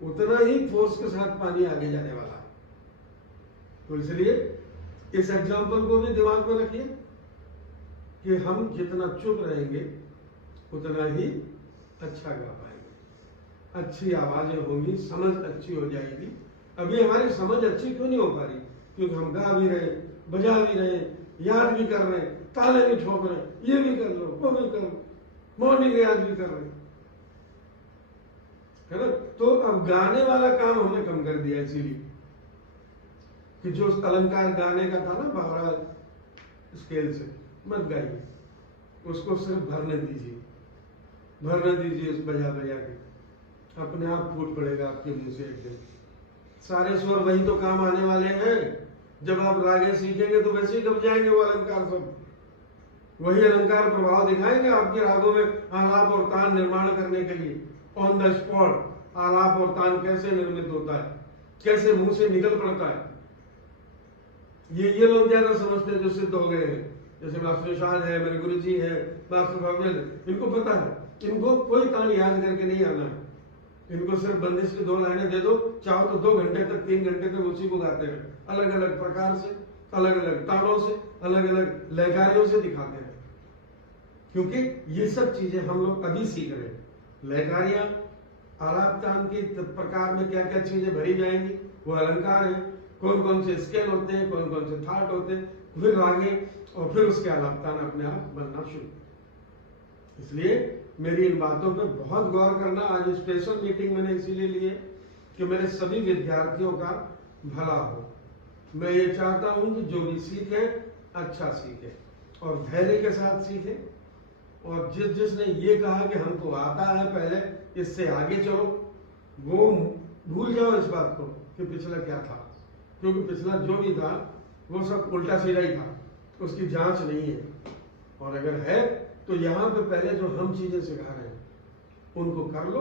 उतना ही फोर्स के साथ पानी आगे जाने वाला है। तो इसलिए इस एग्जाम्पल को भी दिमाग में रखिए कि हम जितना चुप रहेंगे उतना ही अच्छा गा पाएंगे, अच्छी आवाजें होंगी, समझ अच्छी हो जाएगी। अभी हमारी समझ अच्छी क्यों नहीं हो पा रही? क्योंकि हम गा भी रहे, बजा भी रहे, याद भी कर रहे, ताले भी ठोक रहे, ये भी कर लो, वो भी कर लो, मॉर्निंग रियाज भी कर रहे, है ना। तो अब गाने वाला काम हमने कम कर दिया, इसीलिए कि जो अलंकार गाने का था ना 12 स्केल से, मत गाइए, उसको सिर्फ भरने दीजिए उस बजा बजा के, अपने आप फूट पड़ेगा आपके मुंह से एक दिन। सारे स्वर वही तो काम आने वाले हैं। जब आप रागे सीखेंगे तो वैसे ही दब जाएंगे वो अलंकार, सब वही अलंकार प्रभाव दिखाएंगे आपके रागों में। आलाप और तान निर्माण करने के लिए ऑन द स्पॉट आलाप और तान कैसे निर्मित होता है, कैसे मुंह से निकल पड़ता है, ये लोग ज्यादा समझते हैं जो सिद्ध हो गए हैं, जैसे मास्टर निशान है, मेरे गुरु जी है, मास्टर भव्य, इनको पता है, इनको कोई तान याद करके नहीं आना है। इनको सिर्फ बंदिश की 2 लाइनें दे दो, चाहो तो 2 घंटे तक 3 घंटे तक उसी को गाते हैं, अलग अलग प्रकार से, अलग अलग तालों से, अलग अलग लयकारियों से दिखाते हैं। क्योंकि ये सब चीजें हम लोग अभी सीख रहे हैं। लयकारियां, आलाप तान के प्रकार में क्या क्या चीजें भरी जाएंगी, वो अलंकार है, कौन कौन से स्केल होते हैं, कौन कौन से थाट होते हैं, फिर रागे, और फिर उसके आलाप तान अपने आप बनना शुरू। इसलिए मेरी इन बातों पे बहुत गौर करना। आज स्पेशल मीटिंग मैंने इसीलिए ली है कि मेरे सभी विद्यार्थियों का भला हो। मैं ये चाहता हूं कि जो भी सीखे अच्छा सीखे और धैर्य के साथ सीखे, और जिसने ये कहा कि हमको आता है पहले इससे आगे चलो, वो भूल जाओ इस बात को कि पिछला क्या था, क्योंकि पिछला जो भी था वो सब उल्टा सीधा ही था, उसकी जांच नहीं है। और अगर है तो यहाँ पे पहले जो हम चीजें सिखा रहे हैं उनको कर लो,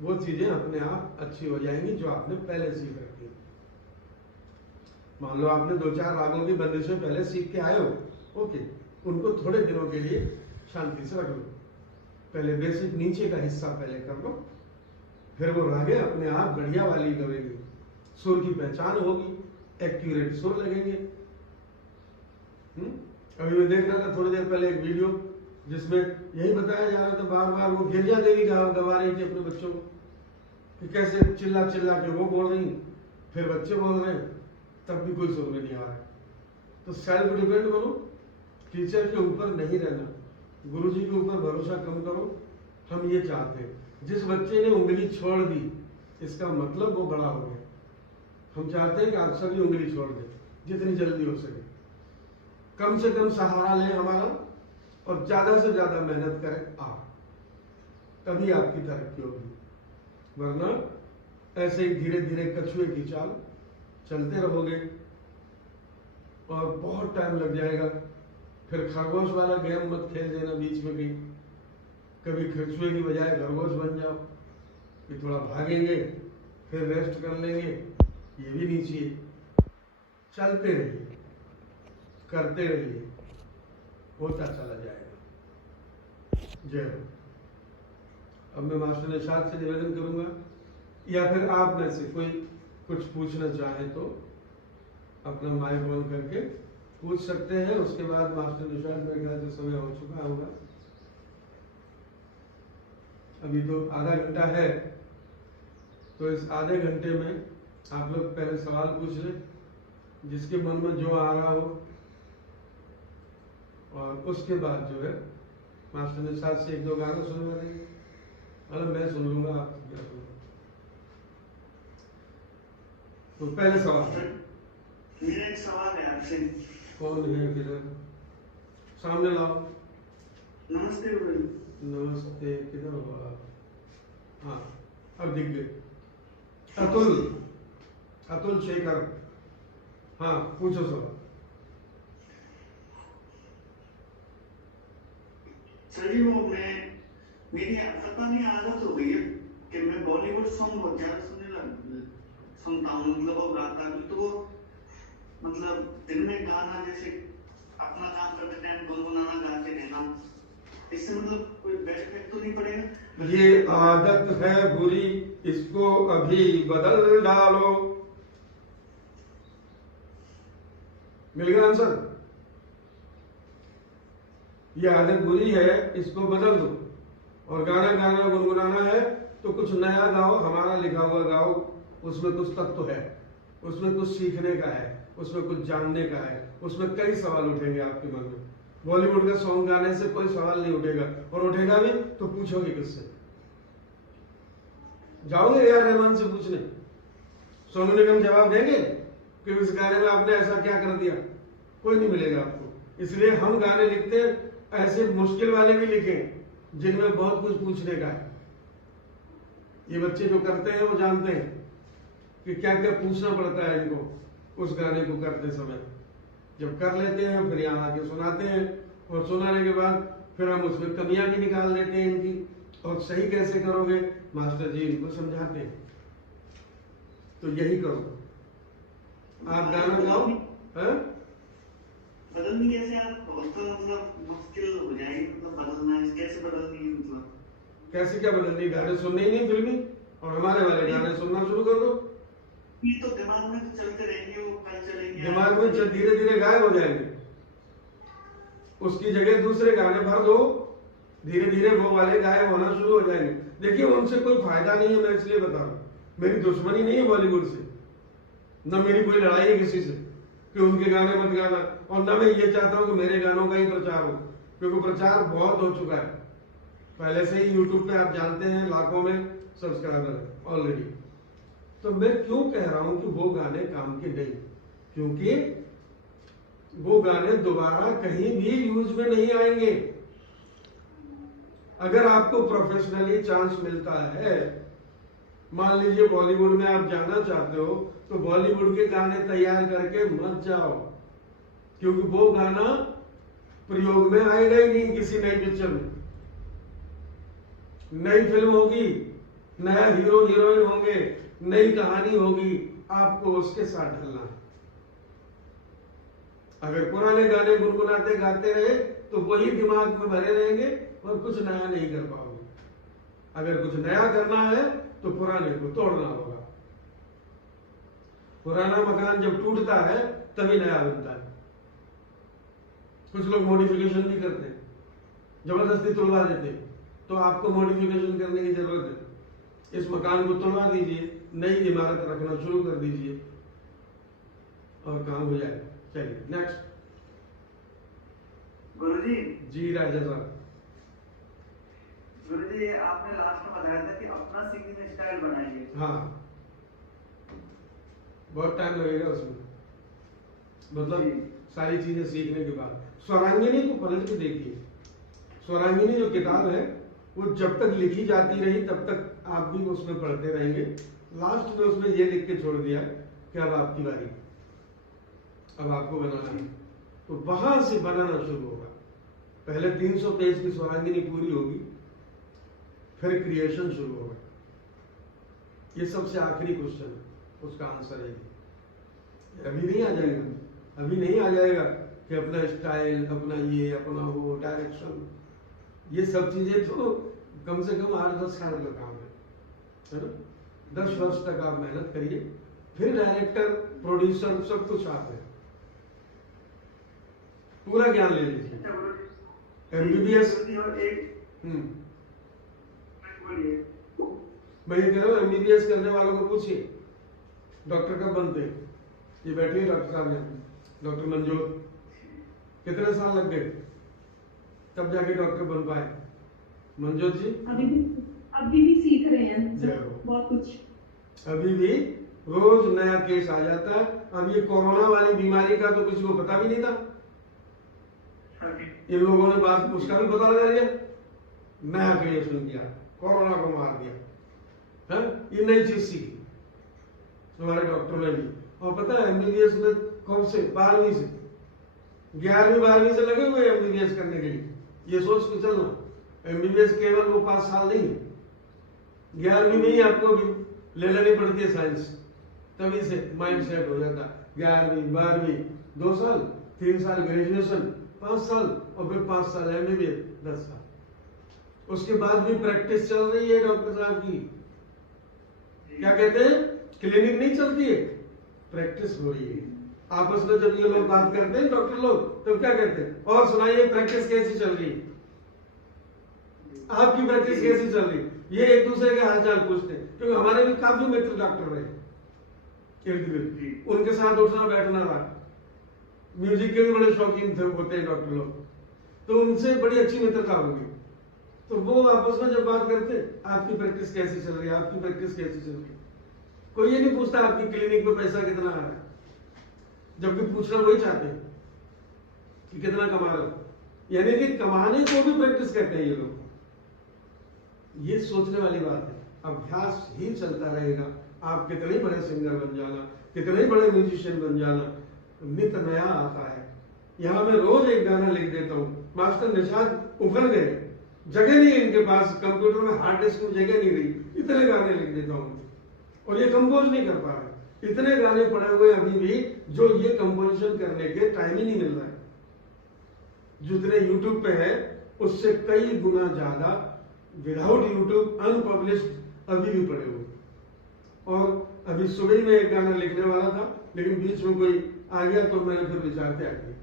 वो चीजें अपने आप अच्छी हो जाएंगी जो आपने पहले सीख रखी है। मान लो आपने 2-4 रागों की बंदिशें पहले सीख के आए हो, ओके, उनको थोड़े दिनों के लिए शांति से रख लो, पहले बेसिक नीचे का हिस्सा पहले कर लो, फिर वो रागे अपने आप बढ़िया वाली गवेंगे, सुर की पहचान होगी, एक्यूरेट सुर लगेंगे। अभी मैं देख रहा था थोड़ी देर पहले एक वीडियो जिसमें यही बताया जा रहा था, बार बार वो गिरजा देवी गवा रही थी अपने बच्चों को कि कैसे चिल्ला चिल्ला के वो बोल रही, फिर बच्चे बोल रहे हैं, तब भी कोई सुर में नहीं आ रहा है। तो सेल्फ डिपेंड बनो, टीचर के ऊपर नहीं रहना, गुरुजी के ऊपर भरोसा कम करो। हम ये चाहते हैं, जिस बच्चे ने उंगली छोड़ दी इसका मतलब वो बड़ा हो गया। हम चाहते हैं कि आप सभी उंगली छोड़ दें जितनी जल्दी हो सके, कम से कम सहारा लें हमारा, और ज्यादा से ज्यादा मेहनत करें आप, तभी आपकी तरक्की होगी। वरना ऐसे ही धीरे धीरे कछुए की चाल चलते रहोगे और बहुत टाइम लग जाएगा। फिर खरगोश वाला गेम मत खेल देना बीच में कहीं, कभी कछुए की बजाय खरगोश बन जाओ कि थोड़ा भागेंगे फिर रेस्ट कर लेंगे, ये भी नहीं चाहिए। चलते रहिए, करते रहिए, होता चला जाएगा। जय हो। अब मैं मास्टर निशाद से निवेदन करूंगा, या फिर आप में से कोई कुछ पूछना चाहे तो अपना माइक ऑन करके पूछ सकते हैं। उसके बाद मास्टर निशाद मेरे ख्याल से समय हो चुका होगा, अभी तो आधा घंटा है, तो इस आधे घंटे में आप लोग पहले सवाल पूछ लें, जिसके मन में जो आ रहा हो, और उसके बाद जो है मास्टर ने साथ से 1-2 गाना सुनवा देंगे, मतलब मैं सुन लूंगा, आप क्या सुनो। तो पहले सवाल। मेरा एक सवाल है आपसे। कौन है किधर? सामने लाओ। नमस्ते गुरुजी। नमस्ते, किधर हो आप? हाँ, अब दिख गए। अतुल शेखर, हाँ पूछो सवाल। सर जी, वो मेरी पता नहीं आदत हो गई है कि मैं बॉलीवुड सॉन्ग बहुत ज्यादा सुनता हूँ, मतलब वो गाता हूँ, तो वो मतलब दिन में गाना, जैसे अपना काम करते टाइम गुनगुनाना, गाते रहना, इससे मतलब कोई बैड इफेक्ट तो नहीं पड़ेगा? ये आदत है बुरी, इसको अभी बदल डालो। मिल गया आंसर? ये आदत बुरी है, इसको बदल दो। और गाना गुनगुनाना है तो कुछ नया गाओ, हमारा लिखा हुआ गाओ, उसमें कुछ तत्व है, उसमें कुछ सीखने का है, उसमें कुछ जानने का है, उसमें कई सवाल उठेंगे आपके मन में। बॉलीवुड का सॉन्ग गाने से कोई सवाल नहीं उठेगा, और उठेगा भी तो पूछोगे किससे? जाओगे यार रहमान से पूछने? सोनू निगम जवाब देंगे कि इस गाने में आपने ऐसा क्या कर दिया? कोई नहीं मिलेगा आपको। इसलिए हम गाने लिखते हैं, ऐसे मुश्किल वाले भी लिखें जिनमें बहुत कुछ पूछने का है। ये बच्चे जो करते हैं वो जानते हैं कि क्या क्या पूछना पड़ता है इनको उस गाने को करते समय। जब कर लेते हैं फिर यहाँ आके सुनाते हैं, और सुनाने के बाद फिर हम उसमें कमियां भी निकाल देते हैं इनकी, और सही कैसे करोगे मास्टर जी इनको समझाते हैं। तो यही करो, आप गाना गाओ। बदलनी कैसे? आप बहुत मतलब मुश्किल हो जाएगी, मतलब बदलना है, कैसे बदलनी है? मतलब कैसे क्या बदलनी? गाने सुनने ही नहीं फिल्मी, और हमारे वाले गाने सुनना शुरू कर दो। ये तो दिमाग में तो चलते रहेंगे, वो कल चलेंगे, दिमाग में धीरे धीरे गायब हो जाएंगे, उसकी जगह दूसरे गाने भर दो, धीरे धीरे वो वाले गायब होना शुरू हो जाएंगे। देखिए उनसे कोई फायदा नहीं है, मैं इसलिए बता रहा हूँ। मेरी दुश्मनी नहीं है बॉलीवुड से, न मेरी कोई लड़ाई है किसी से कि उनके गाने मत गाना, और न मैं ये चाहता हूँ कि मेरे गानों का ही प्रचार हो, क्योंकि प्रचार बहुत हो चुका है पहले से ही। यूट्यूब पे आप जानते हैं लाखों में सब्सक्राइबर है ऑलरेडी। तो मैं क्यों कह रहा हूं कि वो गाने काम के नहीं? क्योंकि वो गाने दोबारा कहीं भी यूज में नहीं आएंगे। अगर आपको प्रोफेशनली चांस मिलता है, मान लीजिए बॉलीवुड में आप जाना चाहते हो, तो बॉलीवुड के गाने तैयार करके मत जाओ, क्योंकि वो गाना प्रयोग में आएगा ही नहीं किसी नई पिक्चर में। नई फिल्म होगी, नया हीरो हीरोइन होंगे, नई कहानी होगी, आपको उसके साथ ढलना है। अगर पुराने गाने गुनगुनाते गाते रहे तो वही दिमाग में भरे रहेंगे और कुछ नया नहीं कर पाओगे। अगर कुछ नया करना है तो पुराने को तोड़ना होगा। पुराना मकान जब टूटता है तभी नया बनता है। कुछ लोग मॉडिफिकेशन भी करते हैं, जबरदस्ती तोड़वा देते हैं, तो आपको मॉडिफिकेशन करने की जरूरत है। इस मकान को तोड़वा दीजिए, नई इमारत रखना शुरू कर दीजिए और काम हो जाएगा। चलिए नेक्स्ट। गुरुजी जी राजा साहब। गुरुजी आपने लास्ट में बताया था कि अपना सिंगिंग स्टाइल बनाइए। हाँ, बहुत टाइम लगेगा उसमें, मतलब सारी चीजें सीखने के बाद। स्वरांगिनी को पलट के देखिए। स्वरांगिनी जो किताब है वो जब तक लिखी जाती रही तब तक आप भी उसमें पढ़ते रहेंगे। लास्ट में उसमें ये लिख के छोड़ दिया कि अब आपकी बारी, अब आपको बनाना है, तो वहां से बनाना शुरू होगा। पहले 300 पेज की स्वरांगिनी पूरी होगी, फिर क्रिएशन शुरू होगा। ये सबसे आखिरी क्वेश्चन है, उसका आंसर है अभी नहीं आ जाएगा। अभी नहीं आ जाएगा कि अपना स्टाइल, अपना ये, अपना वो, डायरेक्शन, ये सब चीजें तो कम से कम 8-10 साल का काम है ना। 10 वर्ष तक आप मेहनत करिए, फिर डायरेक्टर, प्रोड्यूसर सब कुछ आप है, पूरा ज्ञान ले लीजिए। MBBS। बोलिए। मैं ये कह रहा हूँ MBBS करने वालों को पूछिए डॉक्टर कब बनते हैं। ये बैठे डॉक्टर साहब यहाँ, डॉक्टर मंजूर, कितने साल लग गए तब जाके डॉक्टर बन पाए? मंजूर जी अभी भी सीख रहे हैं जय हो। बहुत कुछ। अभी भी रोज नया केस आ जाता है। अब ये कोरोना वाली बीमारी का तो किसी को पता भी नहीं था, इन लोगों ने बात उसका भी पता लगा लिया, नया क्रिएशन किया, कोरोना को मार दिया है। ये नई चीज सीखी हमारे डॉक्टर ने भी। और पता है MBBS में कौन से 12वीं से 11वीं 12वीं से लगे हुए MBBS करने के लिए। ये सोच के चलना MBBS केवल वो 5 साल नहीं है, 11वीं में ही आपको भी ले लेनी पड़ती है साइंस, तभी से माइंड सेट हो जाता। 11वीं 12वीं 2 साल, 3 साल ग्रेजुएशन, 5 साल और फिर 5 साल MBBS 10 साल। उसके बाद भी प्रैक्टिस चल रही है डॉक्टर साहब की। क्या कहते हैं, क्लिनिक नहीं चलती है, प्रैक्टिस हो रही है। आपस में जब ये लोग बात करते हैं डॉक्टर लोग, तो क्या कहते हैं, और सुनाइए प्रैक्टिस कैसी चल रही है, आपकी प्रैक्टिस कैसी चल रही है। ये एक दूसरे के हालचाल पूछते हैं, क्योंकि हमारे भी काफी मित्र डॉक्टर रहे इर्द गिर्द, उनके साथ उठना बैठना रहा। म्यूजिक के भी बड़े शौकीन थे होते हैं डॉक्टर लोग, तो उनसे बड़ी अच्छी मित्रता होगी। तो वो आपस में जब बात करते, आपकी प्रैक्टिस कैसी चल रही है, आपकी प्रैक्टिस कैसी चल रही है। कोई ये नहीं पूछता आपकी क्लिनिक में पैसा कितना आ रहा है, जबकि पूछना वही चाहते हैं कि कितना कमा रहे हो। यानी कि कमाने को भी प्रैक्टिस कहते हैं ये लोग। ये सोचने वाली बात है। अभ्यास ही चलता रहेगा। आप कितने बड़े सिंगर बन जाना, कितने बड़े म्यूजिशियन बन जाना, नित नया आता है। यहाँ मैं रोज एक गाना लिख देता हूँ, मास्टर निशाद उभर गए, जगह नहीं इनके पास, कंप्यूटर में हार्ड डिस्क में जगह नहीं रही, इतने गाने लिख देता हूँ और ये कंपोज नहीं कर पा रहे। इतने गाने पड़े हुए अभी भी जो ये कंपोजिशन करने के टाइम ही नहीं मिल रहा है। जितने यूट्यूब पे है उससे कई गुना ज्यादा विदाउट यूट्यूब अनपब्लिश्ड अभी भी पड़े हुए। और अभी सुबह में एक गाना लिखने वाला था, लेकिन बीच में कोई आ गया तो मैंने फिर विचार त्याग किया।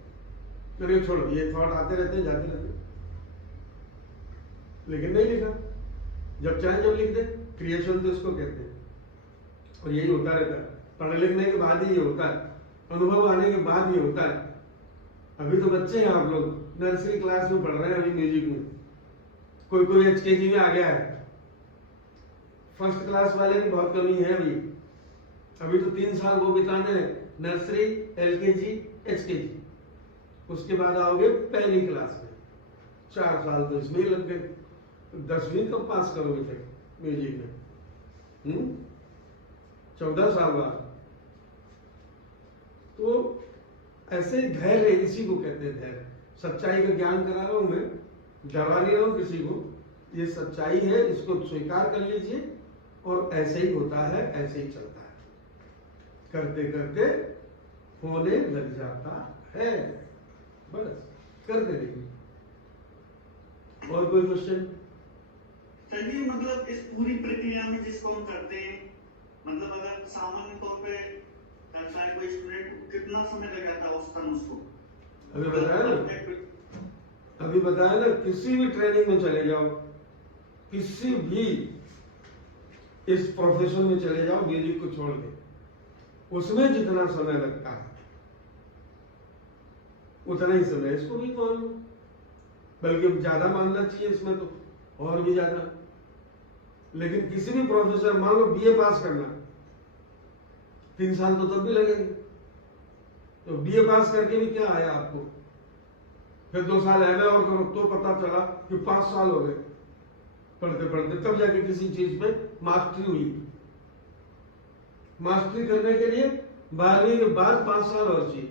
मैंने छोड़, ये थॉट आते रहते जाते रहते, लेकिन नहीं लिखा। जब चाहे जब लिख दे, क्रिएशन तो इसको कहते हैं। और यही होता रहता है, पढ़ लिखने के बाद ही ये होता है, अनुभव आने के बाद ये होता है। अभी तो बच्चे हैं आप लोग, नर्सरी क्लास में पढ़ रहे हैं अभी म्यूजिक में, कोई कोई HKG में आ गया है। फर्स्ट क्लास वाले की बहुत कमी है अभी तो 3 साल वो बिताने हैं, नर्सरी, LKG, HKG, उसके बाद आओगे पहली क्लास में। 4 साल तो इसमें ही लग गए, तो 10वीं कब पास करोगे फिर म्यूजिक में? 14 साल बाद। तो ऐसे धैर्य, इसी को कहते हैं धैर्य। सच्चाई का ज्ञान करा रहा हूं मैं, डरा नहीं रहा हूं किसी को, ये सच्चाई है, इसको स्वीकार कर लीजिए। और ऐसे ही होता है, ऐसे ही चलता है, करते करते होने लग जाता है, बस करते रहिए। और कोई क्वेश्चन? चलिए, मतलब इस पूरी प्रक्रिया में जिसको हम करते हैं, मतलब अगर सामान्य तौर पे करता है कोई स्टूडेंट, कितना समय लग जाता है उस टाइम उसको? अभी बताया ना, किसी भी ट्रेनिंग में चले जाओ, किसी भी इस प्रोफेशन में चले जाओ, म्यूजिक को छोड़ के, उसमें जितना समय लगता है उतना ही समय इसको भी मान लो, बल्कि ज्यादा मानना चाहिए इसमें तो, और भी ज्यादा। लेकिन किसी भी प्रोफेसर, मान लो BA पास करना, 3 साल तो तब भी लगेंगे। तो BA पास करके भी क्या आया आपको, फिर 2 साल MA और करो तो पता चला कि 5 साल हो गए पढ़ते पढ़ते, तब जाके किसी चीज में मास्टरी हुई। मास्टरी करने के लिए 12वीं के बाद 5 साल और चाहिए,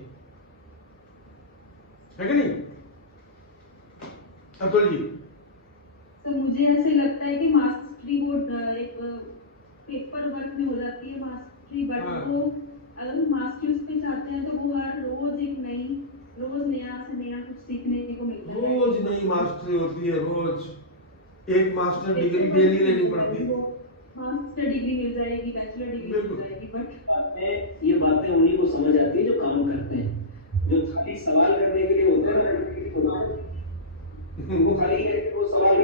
है कि नहीं अतुल जी? तो मुझे ऐसे लगता है कि मास्टरी वो एक पेपर वर्क में हो जाती है मास्टरी, बट वो अगर मास्टरी उसमें चाहते हैं तो वो हर रोज नया से नया कुछ सीखने को मिलता है। रोज नई मास्टरी होती है, रोज एक मास्टर डिग्री डेली लेनी पड़ती है। मास्टर डिग्री मिल जाएगी, बैचलर डिग्री मिल जाएगी, बट ये बातें उन्हीं को समझ आती है जो काम करते हैं। जो खाली सवाल करने के लिए होते हैं ना, वो खाली वो सवाल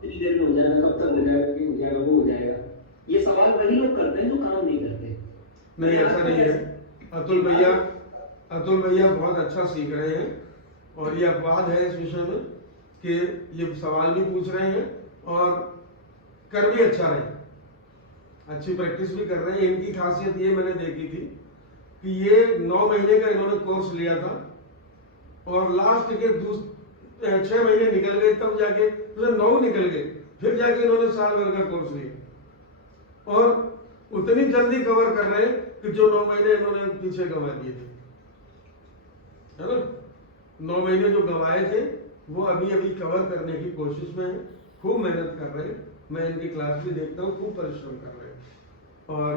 कितनी देर में हो जाएगा, कब तक हो जाएगा, कि हो जाएगा, वो हो जाएगा। ये सवाल वही लोग करते हैं जो काम नहीं करते। नहीं, ऐसा नहीं है। अतुल भैया बहुत अच्छा सीख रहे हैं, और ये अपवाद है इस विषय में कि ये सवाल भी पूछ रहे हैं और कर भी अच्छा रहे, अच्छी प्रैक्टिस भी कर रहे हैं। इनकी खासियत ये मैंने देखी थी कि ये 9 महीने का इन्होंने कोर्स लिया था, और लास्ट के 6 महीने निकल गए, तब जाके 9 निकल गए, फिर जाके इन्होंने साल भर का कोर्स लिया, और उतनी जल्दी कवर कर रहे हैं कि जो 9 महीने इन्होंने पीछे गंवा दिए थे, है ना। 9 महीने जो गंवाए थे वो अभी अभी कवर करने की कोशिश में है, खूब मेहनत कर रहे हैं। मैं इनकी क्लास भी देखता हूँ, खूब परिश्रम कर रहे हैं। और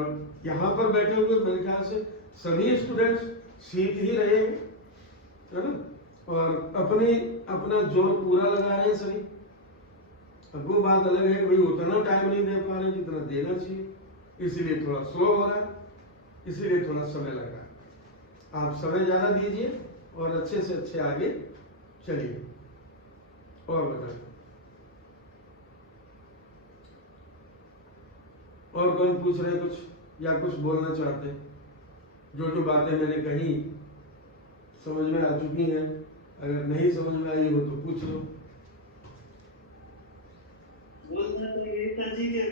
यहाँ पर बैठे हुए मेरे ख्याल से सभी स्टूडेंट्स सीख ही रहे हैं, है ना, और अपना जोर पूरा लगा रहे हैं सभी। अब वो बात अलग है कि भाई उतना टाइम नहीं दे पा रहे जितना देना चाहिए, इसीलिए थोड़ा स्लो हो रहा है, इसीलिए थोड़ा समय लग रहा है। आप समय ज्यादा दीजिए और अच्छे से अच्छे आगे चलिए। और बताइए, और कौन पूछ रहे कुछ या कुछ बोलना चाहते हैं? जो बातें मैंने कही समझ में आ चुकी हैं, अगर नहीं समझ में आई हो तो पूछ लो। बोलना तो यही था जी कि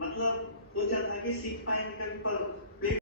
मतलब सोचा था कि सीख पाएंगे कभी, पर